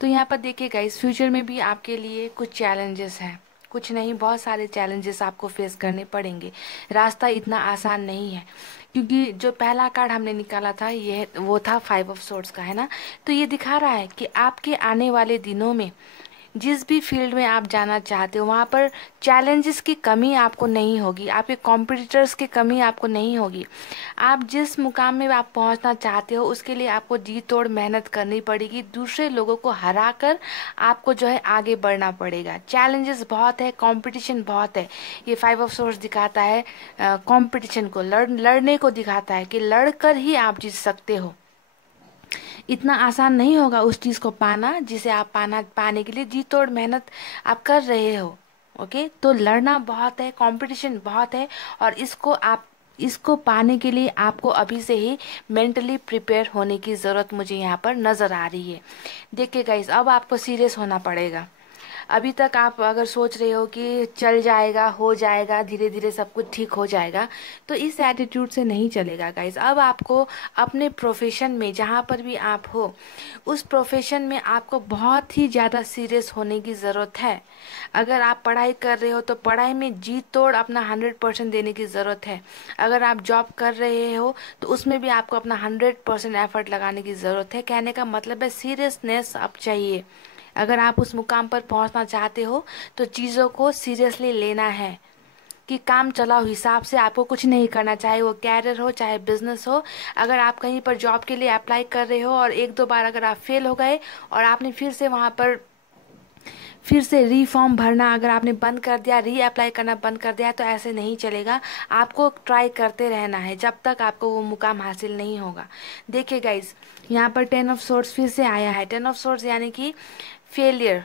तो यहाँ पर देखिए गाइस, फ्यूचर में भी आपके लिए कुछ चैलेंजेस हैं, कुछ नहीं बहुत सारे चैलेंजेस आपको फेस करने पड़ेंगे। रास्ता इतना आसान नहीं है, क्योंकि जो पहला कार्ड हमने निकाला था ये वो था 5 of swords का, है ना। तो ये दिखा रहा है कि आपके आने वाले दिनों में जिस भी फील्ड में आप जाना चाहते हो वहाँ पर चैलेंजेस की कमी आपको नहीं होगी, आपके कॉम्पिटिटर्स की कमी आपको नहीं होगी। आप जिस मुकाम में आप पहुँचना चाहते हो उसके लिए आपको जी तोड़ मेहनत करनी पड़ेगी, दूसरे लोगों को हरा कर आपको जो है आगे बढ़ना पड़ेगा। चैलेंजेस बहुत है, कंपटीशन बहुत है। ये 5 of swords दिखाता है कंपटीशन को, लड़ने को दिखाता है कि लड़कर ही आप जीत सकते हो। इतना आसान नहीं होगा उस चीज़ को पाना जिसे आप पाने के लिए जी तोड़ मेहनत आप कर रहे हो। ओके, तो लड़ना बहुत है, कंपटीशन बहुत है, और इसको पाने के लिए आपको अभी से ही मेंटली प्रिपेयर होने की ज़रूरत मुझे यहाँ पर नज़र आ रही है। देखिए गाइस, अब आपको सीरियस होना पड़ेगा। अभी तक आप अगर सोच रहे हो कि चल जाएगा, हो जाएगा, धीरे धीरे सब कुछ ठीक हो जाएगा, तो इस एटीट्यूड से नहीं चलेगा गाइस। अब आपको अपने प्रोफेशन में जहाँ पर भी आप हो उस प्रोफेशन में आपको बहुत ही ज़्यादा सीरियस होने की ज़रूरत है। अगर आप पढ़ाई कर रहे हो तो पढ़ाई में जी तोड़ अपना 100% देने की ज़रूरत है। अगर आप जॉब कर रहे हो तो उसमें भी आपको अपना 100% एफर्ट लगाने की ज़रूरत है। कहने का मतलब है सीरियसनेस अब चाहिए। अगर आप उस मुकाम पर पहुंचना चाहते हो तो चीज़ों को सीरियसली लेना है कि काम चलाओ हिसाब से आपको कुछ नहीं करना, चाहे वो कैरियर हो चाहे बिजनेस हो। अगर आप कहीं पर जॉब के लिए अप्लाई कर रहे हो और 1-2 बार अगर आप फेल हो गए और आपने फिर से वहाँ पर फिर से रीफॉर्म भरना अगर आपने बंद कर दिया, री अप्लाई करना बंद कर दिया, तो ऐसे नहीं चलेगा। आपको ट्राई करते रहना है जब तक आपको वो मुकाम हासिल नहीं होगा। देखिए गाइज, यहाँ पर 10 of swords फिर से आया है। 10 of swords यानी कि फेलियर,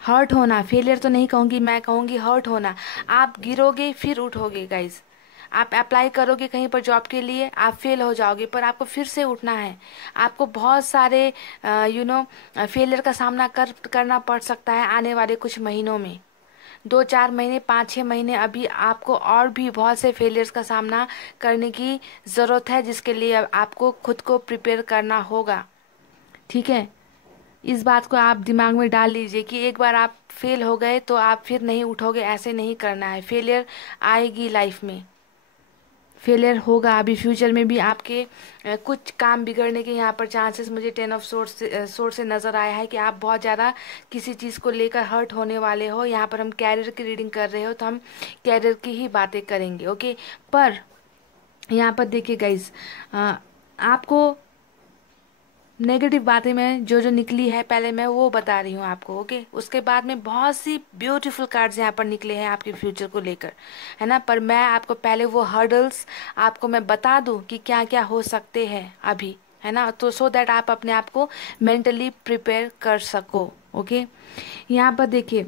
हर्ट होना। फेलियर तो नहीं कहूँगी, मैं कहूँगी हर्ट होना। आप गिरोगे फिर उठोगे गाइज। आप अप्लाई करोगे कहीं पर जॉब के लिए, आप फेल हो जाओगे, पर आपको फिर से उठना है। आपको बहुत सारे फेलियर का सामना करना पड़ सकता है आने वाले कुछ महीनों में। 2-4 महीने, 5-6 महीने अभी आपको और भी बहुत से फेलियर्स का सामना करने की ज़रूरत है, जिसके लिए आपको खुद को प्रिपेयर करना होगा। ठीक है, इस बात को आप दिमाग में डाल लीजिए कि एक बार आप फेल हो गए तो आप फिर नहीं उठोगे, ऐसे नहीं करना है। फेलियर आएगी लाइफ में, फेलियर होगा। अभी फ्यूचर में भी आपके कुछ काम बिगड़ने के यहाँ पर चांसेस मुझे 10 of swords से नज़र आया है कि आप बहुत ज़्यादा किसी चीज़ को लेकर हर्ट होने वाले हो। यहाँ पर हम कैरियर की रीडिंग कर रहे हो तो हम कैरियर की ही बातें करेंगे। ओके, पर यहाँ पर देखिए गाइज, आपको नेगेटिव बातें में जो निकली है पहले मैं वो बता रही हूँ आपको। ओके, उसके बाद में बहुत सी ब्यूटीफुल कार्ड्स यहाँ पर निकले हैं आपके फ्यूचर को लेकर, है ना। पर मैं आपको पहले वो हर्डल्स आपको मैं बता दूँ कि क्या क्या हो सकते हैं अभी, है ना, तो सो दैट आप अपने आप को मेंटली प्रिपेयर कर सको। ओके, यहाँ पर देखिए,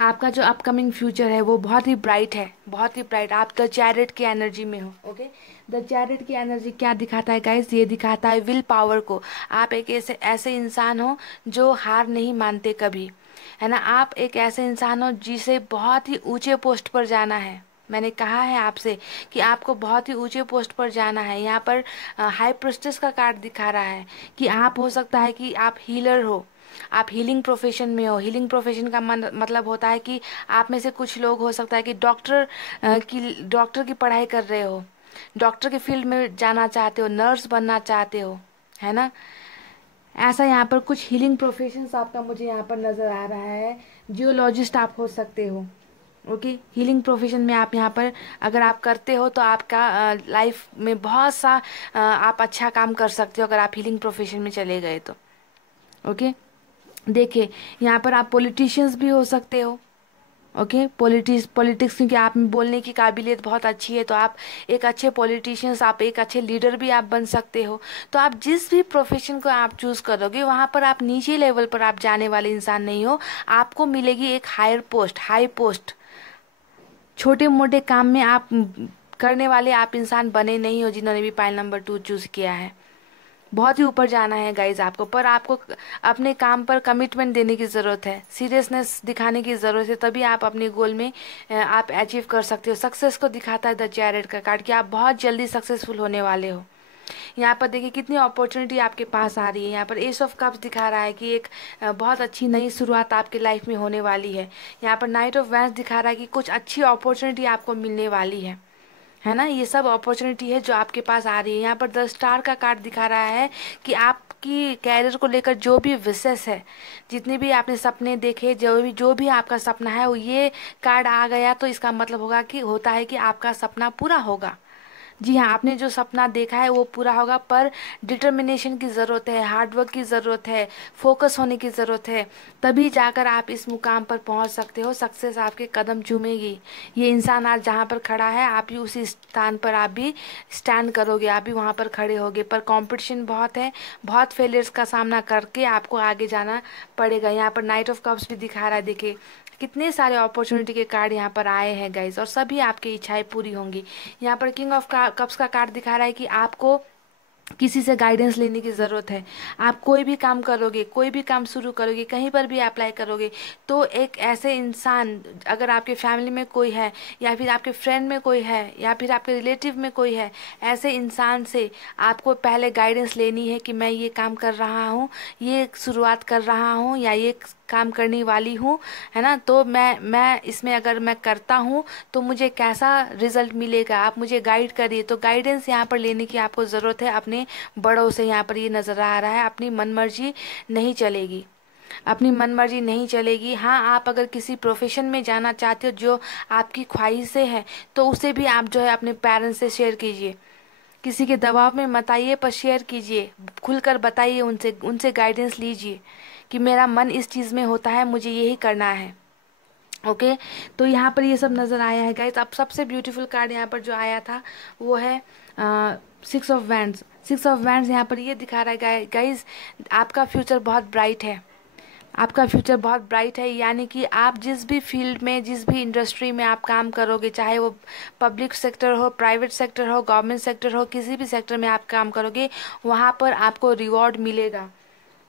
आपका जो अपकमिंग फ्यूचर है वो बहुत ही ब्राइट है, बहुत ही ब्राइट। आप द चैरियट की एनर्जी में हो। ओके, द चैरियट की एनर्जी क्या दिखाता है गाइस? ये दिखाता है विल पावर को। आप एक ऐसे इंसान हो जो हार नहीं मानते कभी, है ना। आप एक ऐसे इंसान हो जिसे बहुत ही ऊंचे पोस्ट पर जाना है। मैंने कहा है आपसे कि आपको बहुत ही ऊंचे पोस्ट पर जाना है। यहाँ पर हाई प्रिस्टेस का कार्ड दिखा रहा है कि आप हो सकता है कि आप हीलर हो, आप हीलिंग प्रोफेशन में हो। हीलिंग प्रोफेशन का मतलब होता है कि आप में से कुछ लोग हो सकता है कि डॉक्टर की पढ़ाई कर रहे हो, डॉक्टर के फील्ड में जाना चाहते हो, नर्स बनना चाहते हो, है ना। ऐसा यहाँ पर कुछ हीलिंग प्रोफेशंस आपका मुझे यहाँ पर नज़र आ रहा है। जियोलॉजिस्ट आप हो सकते हो। ओके, हीलिंग प्रोफेशन में आप यहाँ पर अगर आप करते हो तो आपका लाइफ में बहुत सा आप अच्छा काम कर सकते हो अगर आप हीलिंग प्रोफेशन में चले गए तो। ओके, देखिए यहाँ पर आप पॉलिटिशियंस भी हो सकते हो। ओके, पॉलिटिक्स क्योंकि आप में बोलने की काबिलियत बहुत अच्छी है तो आप एक अच्छे पॉलिटिशियंस, आप एक अच्छे लीडर भी आप बन सकते हो। तो आप जिस भी प्रोफेशन को आप चूज करोगे वहाँ पर आप नीचे लेवल पर आप जाने वाले इंसान नहीं हो, आपको मिलेगी एक हायर पोस्ट, हाई पोस्ट। छोटे मोटे काम में आप करने वाले आप इंसान बने नहीं हो जिन्होंने भी पाइल नंबर 2 चूज किया है। बहुत ही ऊपर जाना है गाइज आपको, पर आपको अपने काम पर कमिटमेंट देने की ज़रूरत है, सीरियसनेस दिखाने की ज़रूरत है, तभी आप अपने गोल में आप अचीव कर सकते हो। सक्सेस को दिखाता है द चैरियट का कार्ड कि आप बहुत जल्दी सक्सेसफुल होने वाले हो। यहाँ पर देखिए कितनी अपॉर्चुनिटी आपके पास आ रही है। यहाँ पर एस ऑफ कप्स दिखा रहा है कि एक बहुत अच्छी नई शुरुआत आपके लाइफ में होने वाली है। यहाँ पर नाइट ऑफ वैंस दिखा रहा है कि कुछ अच्छी अपॉर्चुनिटी आपको मिलने वाली है ना। ये सब अपॉर्चुनिटी है जो आपके पास आ रही है। यहाँ पर द स्टार का कार्ड दिखा रहा है कि आपकी कैरियर को लेकर जो भी विशेष है, जितने भी आपने सपने देखे, जो भी आपका सपना है, वो ये कार्ड आ गया तो इसका मतलब होता है कि आपका सपना पूरा होगा। जी हाँ, आपने जो सपना देखा है वो पूरा होगा, पर डिटर्मिनेशन की ज़रूरत है, हार्डवर्क की ज़रूरत है, फोकस होने की ज़रूरत है, तभी जाकर आप इस मुकाम पर पहुंच सकते हो। सक्सेस आपके कदम चूमेगी। ये इंसान आज जहाँ पर खड़ा है आप भी उसी स्थान पर आप भी स्टैंड करोगे, आप भी वहाँ पर खड़े होगे, पर कंपटीशन बहुत है, बहुत फेलियर्स का सामना करके आपको आगे जाना पड़ेगा। यहाँ पर नाइट ऑफ कप्स भी दिखा रहा है, देखिए कितने सारे अपॉर्चुनिटी के कार्ड यहाँ पर आए हैं गाइज, और सभी आपकी इच्छाएं पूरी होंगी। यहाँ पर किंग ऑफ कप्स का कार्ड दिखा रहा है कि आपको किसी से गाइडेंस लेने की ज़रूरत है। आप कोई भी काम करोगे, कोई भी काम शुरू करोगे, कहीं पर भी अप्लाई करोगे तो एक ऐसे इंसान, अगर आपके फैमिली में कोई है या फिर आपके फ्रेंड में कोई है या फिर आपके रिलेटिव में कोई है, ऐसे इंसान से आपको पहले गाइडेंस लेनी है कि मैं ये काम कर रहा हूँ, ये शुरुआत कर रहा हूँ या ये काम करने वाली हूँ, है ना। तो मैं इसमें अगर मैं करता हूँ तो मुझे कैसा रिजल्ट मिलेगा, आप मुझे गाइड करिए। तो गाइडेंस यहाँ पर लेने की आपको ज़रूरत है अपने बड़ों से। यहाँ पर ये नज़र आ रहा है अपनी मनमर्जी नहीं चलेगी, अपनी मनमर्जी नहीं चलेगी। हाँ, आप अगर किसी प्रोफेशन में जाना चाहते हो जो आपकी ख्वाहिशें हैं तो उसे भी आप जो है अपने पेरेंट्स से शेयर कीजिए, किसी के दबाव में मत आइए, पर शेयर कीजिए, खुलकर बताइए, उनसे गाइडेंस लीजिए कि मेरा मन इस चीज़ में होता है, मुझे यही करना है। ओके, तो यहाँ पर ये सब नज़र आया है गाइस। अब सबसे ब्यूटीफुल कार्ड यहाँ पर जो आया था वो है 6 ऑफ वैंड्स। 6 ऑफ वैंड्स यहाँ पर ये दिखा रहा है गाइस, आपका फ्यूचर बहुत ब्राइट है, आपका फ्यूचर बहुत ब्राइट है। यानी कि आप जिस भी फील्ड में, जिस भी इंडस्ट्री में आप काम करोगे, चाहे वो पब्लिक सेक्टर हो, प्राइवेट सेक्टर हो, गवर्नमेंट सेक्टर हो, किसी भी सेक्टर में आप काम करोगे वहाँ पर आपको रिवॉर्ड मिलेगा।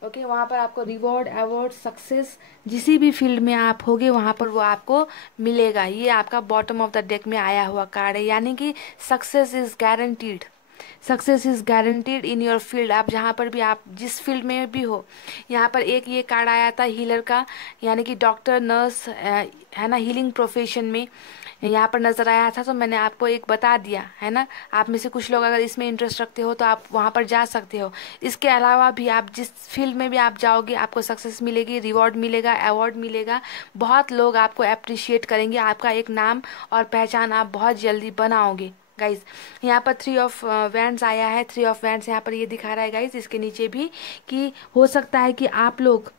ओके, वहाँ पर आपको रिवॉर्ड, अवार्ड, सक्सेस, जिस भी फील्ड में आप होगे वहाँ पर वो आपको मिलेगा। ये आपका बॉटम ऑफ द डेक में आया हुआ कार्ड है, यानी कि success is guaranteed, success is guaranteed in your field. आप जहाँ पर भी, आप जिस फील्ड में भी हो। यहाँ पर एक ये कार्ड आया था हीलर का, यानी कि डॉक्टर, नर्स, है ना, हीलिंग प्रोफेशन में यहाँ पर नज़र आया था, तो मैंने आपको एक बता दिया, है ना। आप में से कुछ लोग अगर इसमें इंटरेस्ट रखते हो तो आप वहाँ पर जा सकते हो। इसके अलावा भी आप जिस फील्ड में भी आप जाओगे आपको सक्सेस मिलेगी, रिवॉर्ड मिलेगा, अवार्ड मिलेगा, बहुत लोग आपको अप्रिशिएट करेंगे, आपका एक नाम और पहचान आप बहुत जल्दी बनाओगे गाइज। यहाँ पर 3 ऑफ वैंड्स आया है। 3 ऑफ वैंड्स यहाँ पर ये दिखा रहा है गाइज, इसके नीचे भी कि हो सकता है कि आप लोग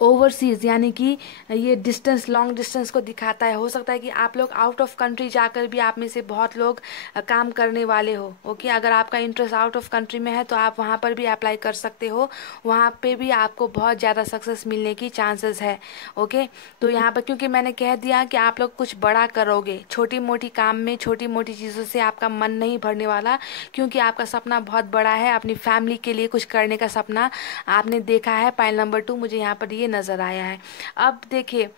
ओवरसीज, यानी कि ये डिस्टेंस, लॉन्ग डिस्टेंस को दिखाता है। हो सकता है कि आप लोग आउट ऑफ कंट्री जाकर भी आप में से बहुत लोग काम करने वाले हो। ओके, अगर आपका इंटरेस्ट आउट ऑफ कंट्री में है तो आप वहाँ पर भी अप्लाई कर सकते हो, वहाँ पे भी आपको बहुत ज़्यादा सक्सेस मिलने की चांसेस है। ओके, तो यहाँ पर क्योंकि मैंने कह दिया कि आप लोग कुछ बड़ा करोगे, छोटी मोटी काम में, छोटी मोटी चीज़ों से आपका मन नहीं भरने वाला, क्योंकि आपका सपना बहुत बड़ा है, अपनी फैमिली के लिए कुछ करने का सपना आपने देखा है। पाइल नंबर 2 मुझे यहाँ पर ये नज़र आया है। अब देखिए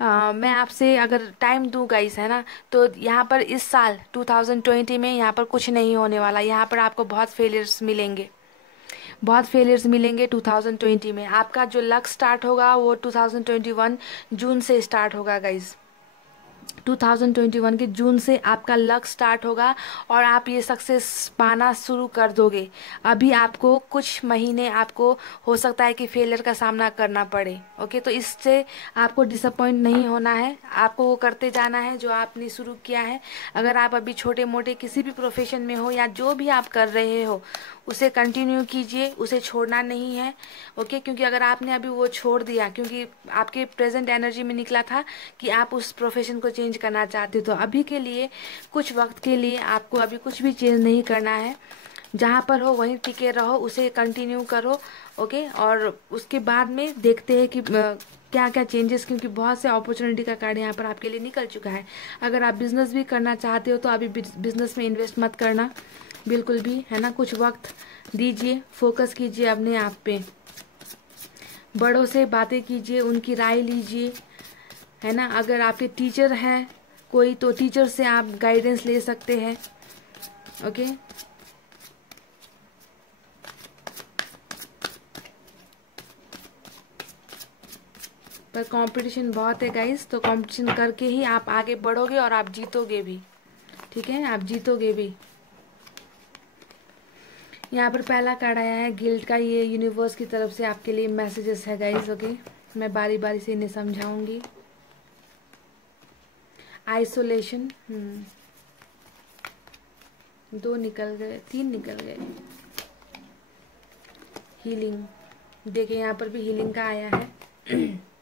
मैं आपसे अगर टाइम दूं गाइस, है ना, तो यहाँ पर इस साल 2020 में यहाँ पर कुछ नहीं होने वाला। यहाँ पर आपको बहुत फेलियर्स मिलेंगे, बहुत फेलियर्स मिलेंगे 2020 में। आपका जो लक स्टार्ट होगा वो 2021 जून से स्टार्ट होगा गाइस। 2021 के जून से आपका लक स्टार्ट होगा और आप ये सक्सेस पाना शुरू कर दोगे। अभी आपको कुछ महीने आपको हो सकता है कि फेलियर का सामना करना पड़े। ओके, तो इससे आपको डिसअपॉइंट नहीं होना है, आपको वो करते जाना है जो आपने शुरू किया है। अगर आप अभी छोटे मोटे किसी भी प्रोफेशन में हो या जो भी आप कर रहे हो, उसे कंटिन्यू कीजिए, उसे छोड़ना नहीं है। ओके, क्योंकि अगर आपने अभी वो छोड़ दिया, क्योंकि आपके प्रेजेंट एनर्जी में निकला था कि आप उस प्रोफेशन को चेंज करना चाहते हो, तो अभी के लिए कुछ वक्त के लिए आपको अभी कुछ भी चेंज नहीं करना है। जहाँ पर हो वहीं टिके रहो, उसे कंटिन्यू करो। ओके, और उसके बाद में देखते हैं कि क्या क्या चेंजेस, क्योंकि बहुत से अपॉर्चुनिटी का कार्ड यहाँ पर आपके लिए निकल चुका है। अगर आप बिजनेस भी करना चाहते हो तो अभी बिजनेस में इन्वेस्ट मत करना बिल्कुल भी, है ना। कुछ वक्त दीजिए, फोकस कीजिए अपने आप पे, बड़ों से बातें कीजिए, उनकी राय लीजिए, है ना। अगर आपके टीचर हैं कोई, तो टीचर से आप गाइडेंस ले सकते हैं। ओके, पर कंपटीशन बहुत है गाइस, तो कंपटीशन करके ही आप आगे बढ़ोगे और आप जीतोगे भी। ठीक है, आप जीतोगे भी। यहाँ पर पहला कार्ड आया है गिल्ट का, ये यूनिवर्स की तरफ से आपके लिए मैसेजेस है गाइस। ओके, मैं बारी बारी से इन्हें समझाऊंगी। आइसोलेशन, 2 निकल गए, 3 निकल गए। हीलिंग, देखिए यहाँ पर भी हीलिंग का आया है।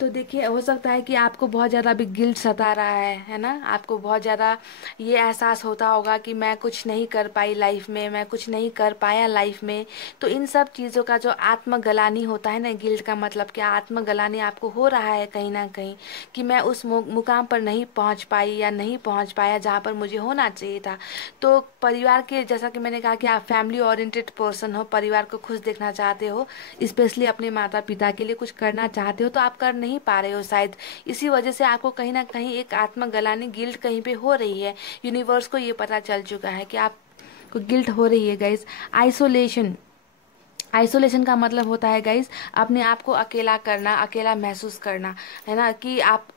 तो देखिए, हो सकता है कि आपको बहुत ज़्यादा अभी गिल्ट सता रहा है ना। आपको बहुत ज़्यादा ये एहसास होता होगा कि मैं कुछ नहीं कर पाई लाइफ में, मैं कुछ नहीं कर पाया लाइफ में। तो इन सब चीज़ों का जो आत्मगलानी होता है ना, गिल्ट का मतलब क्या, आत्मगलानी आपको हो रहा है कहीं ना कहीं कि मैं उस मुकाम पर नहीं पहुंच पाई या नहीं पहुंच पाया जहाँ पर मुझे होना चाहिए था। तो परिवार के, जैसा कि मैंने कहा कि आप फैमिली ओरिएंटेड पर्सन हो, परिवार को खुश देखना चाहते हो, स्पेशली अपने माता पिता के लिए कुछ करना चाहते हो, तो आप कर नहीं पा रहे हो शायद। इसी वजह से आपको कहीं ना कहीं एक आत्मगलानी, गिल्ट कहीं पे हो रही है। यूनिवर्स को ये पता चल चुका है कि आपको गिल्ट हो रही है गाइस। आइसोलेशन, आइसोलेशन का मतलब होता है गाइस अपने आप को अकेला करना, अकेला महसूस करना, है ना। कि आप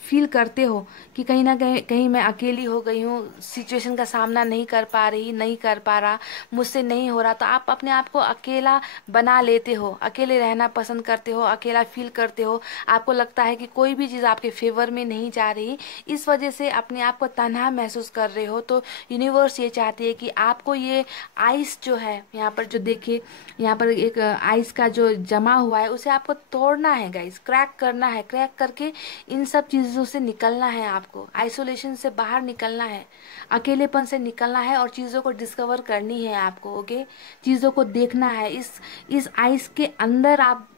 फील करते हो कि कहीं ना कहीं मैं अकेली हो गई हूँ, सिचुएशन का सामना नहीं कर पा रही, नहीं कर पा रहा, मुझसे नहीं हो रहा, तो आप अपने आप को अकेला बना लेते हो, अकेले रहना पसंद करते हो, अकेला फील करते हो। आपको लगता है कि कोई भी चीज़ आपके फेवर में नहीं जा रही, इस वजह से अपने आप को तन्हा महसूस कर रहे हो। तो यूनिवर्स ये चाहती है कि आपको ये आइस जो है, यहाँ पर जो देखिए, यहाँ पर एक आइस का जो जमा हुआ है, उसे आपको तोड़ना है गाइस, क्रैक करना है। क्रैक करके इन सब चीज़ों से निकलना है, आपको आइसोलेशन से बाहर निकलना है, अकेलेपन से निकलना है और चीज़ों को डिस्कवर करनी है आपको। ओके, चीज़ों को देखना है। इस आइस के अंदर आप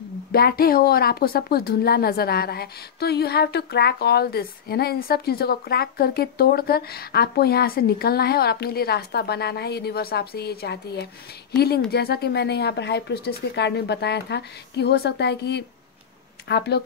बैठे हो और आपको सब कुछ धुंधला नजर आ रहा है, तो you have to crack all this, है ना। इन सब चीज़ों को क्रैक करके, तोड़ कर आपको यहाँ से निकलना है और अपने लिए रास्ता बनाना है। यूनिवर्स आपसे ये चाहती है। हीलिंग, जैसा कि मैंने यहाँ पर हाई प्रिस्टेस के कार्ड में बताया था कि हो सकता है कि आप लोग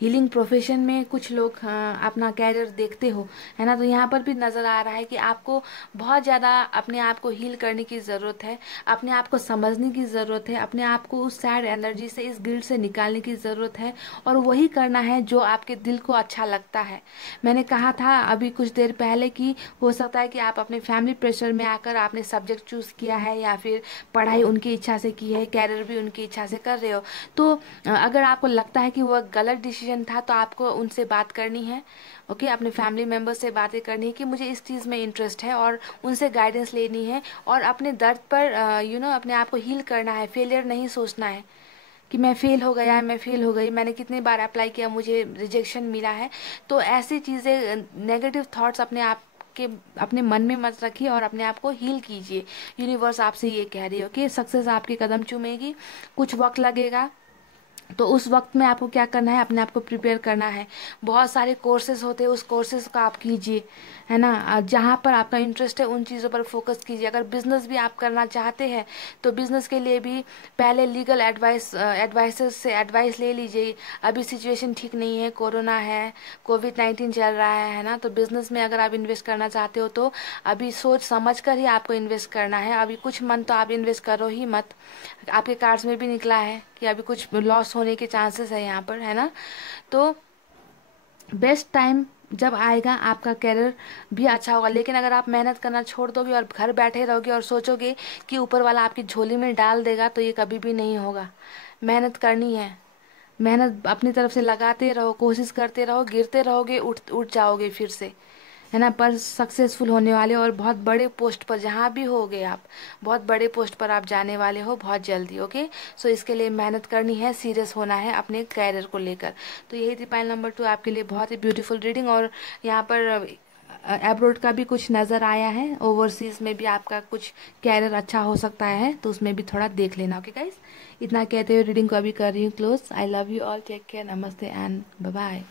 हीलिंग प्रोफेशन में कुछ लोग अपना कैरियर देखते हो, है ना। तो यहाँ पर भी नज़र आ रहा है कि आपको बहुत ज़्यादा अपने आप को हील करने की ज़रूरत है, अपने आप को समझने की ज़रूरत है, अपने आप को उस सैड एनर्जी से, इस गिल्ट से निकालने की ज़रूरत है। और वही करना है जो आपके दिल को अच्छा लगता है। मैंने कहा था अभी कुछ देर पहले कि हो सकता है कि आप अपने फैमिली प्रेशर में आकर आपने सब्जेक्ट चूज़ किया है या फिर पढ़ाई उनकी इच्छा से की है, कैरियर भी उनकी इच्छा से कर रहे हो। तो अगर आपको लगता है कि वह गलत डिसीजन था, तो आपको उनसे बात करनी है। ओके, अपने फैमिली मेम्बर से बातें करनी है कि मुझे इस चीज़ में इंटरेस्ट है, और उनसे गाइडेंस लेनी है और अपने दर्द पर अपने आप को हील करना है। फेलियर नहीं सोचना है कि मैं फेल हो गया, मैं फेल हो गई, मैंने कितनी बार अप्लाई किया, मुझे रिजेक्शन मिला है। तो ऐसी चीज़ें, नेगेटिव थॉट्स अपने आप के अपने मन में मत रखिए और अपने आप को हील कीजिए। यूनिवर्स आपसे ये कह रही है कि सक्सेस आपके कदम चूमेगी, कुछ वक्त लगेगा, तो उस वक्त में आपको क्या करना है, अपने आप को प्रिपेयर करना है। बहुत सारे कोर्सेज होते हैं, उस कोर्सेज का आप कीजिए, है ना। जहाँ पर आपका इंटरेस्ट है उन चीज़ों पर फोकस कीजिए। अगर बिजनेस भी आप करना चाहते हैं तो बिजनेस के लिए भी पहले लीगल एडवाइसर्स से एडवाइस ले लीजिए। अभी सिचुएशन ठीक नहीं है, कोरोना है, कोविड-19 चल रहा है ना। तो बिजनेस में अगर आप इन्वेस्ट करना चाहते हो तो अभी सोच समझ कर ही आपको इन्वेस्ट करना है। अभी कुछ मंथ तो आप इन्वेस्ट करो ही मत। आपके कार्ड्स में भी निकला है कि अभी कुछ लॉस होने के चांसेस है यहाँ पर, है ना। तो बेस्ट टाइम जब आएगा आपका कैरियर भी अच्छा होगा। लेकिन अगर आप मेहनत करना छोड़ दोगे और घर बैठे रहोगे और सोचोगे कि ऊपर वाला आपकी झोली में डाल देगा, तो ये कभी भी नहीं होगा। मेहनत करनी है, मेहनत अपनी तरफ से लगाते रहो, कोशिश करते रहो, गिरते रहोगे उठ उठ जाओगे फिर से, है ना। पर सक्सेसफुल होने वाले और बहुत बड़े पोस्ट पर जहाँ भी होगे आप, बहुत बड़े पोस्ट पर आप जाने वाले हो बहुत जल्दी। ओके, सो इसके लिए मेहनत करनी है, सीरियस होना है अपने कैरियर को लेकर। तो यही थी पाइल नंबर 2 आपके लिए, बहुत ही ब्यूटीफुल रीडिंग। और यहाँ पर एब्रोड का भी कुछ नज़र आया है, ओवरसीज में भी आपका कुछ कैरियर अच्छा हो सकता है, तो उसमें भी थोड़ा देख लेना। ओके गाइस, इतना कहते हुए रीडिंग को अभी कर रही हूँ close. I love you all, take care, नमस्ते एंड बाय बाय।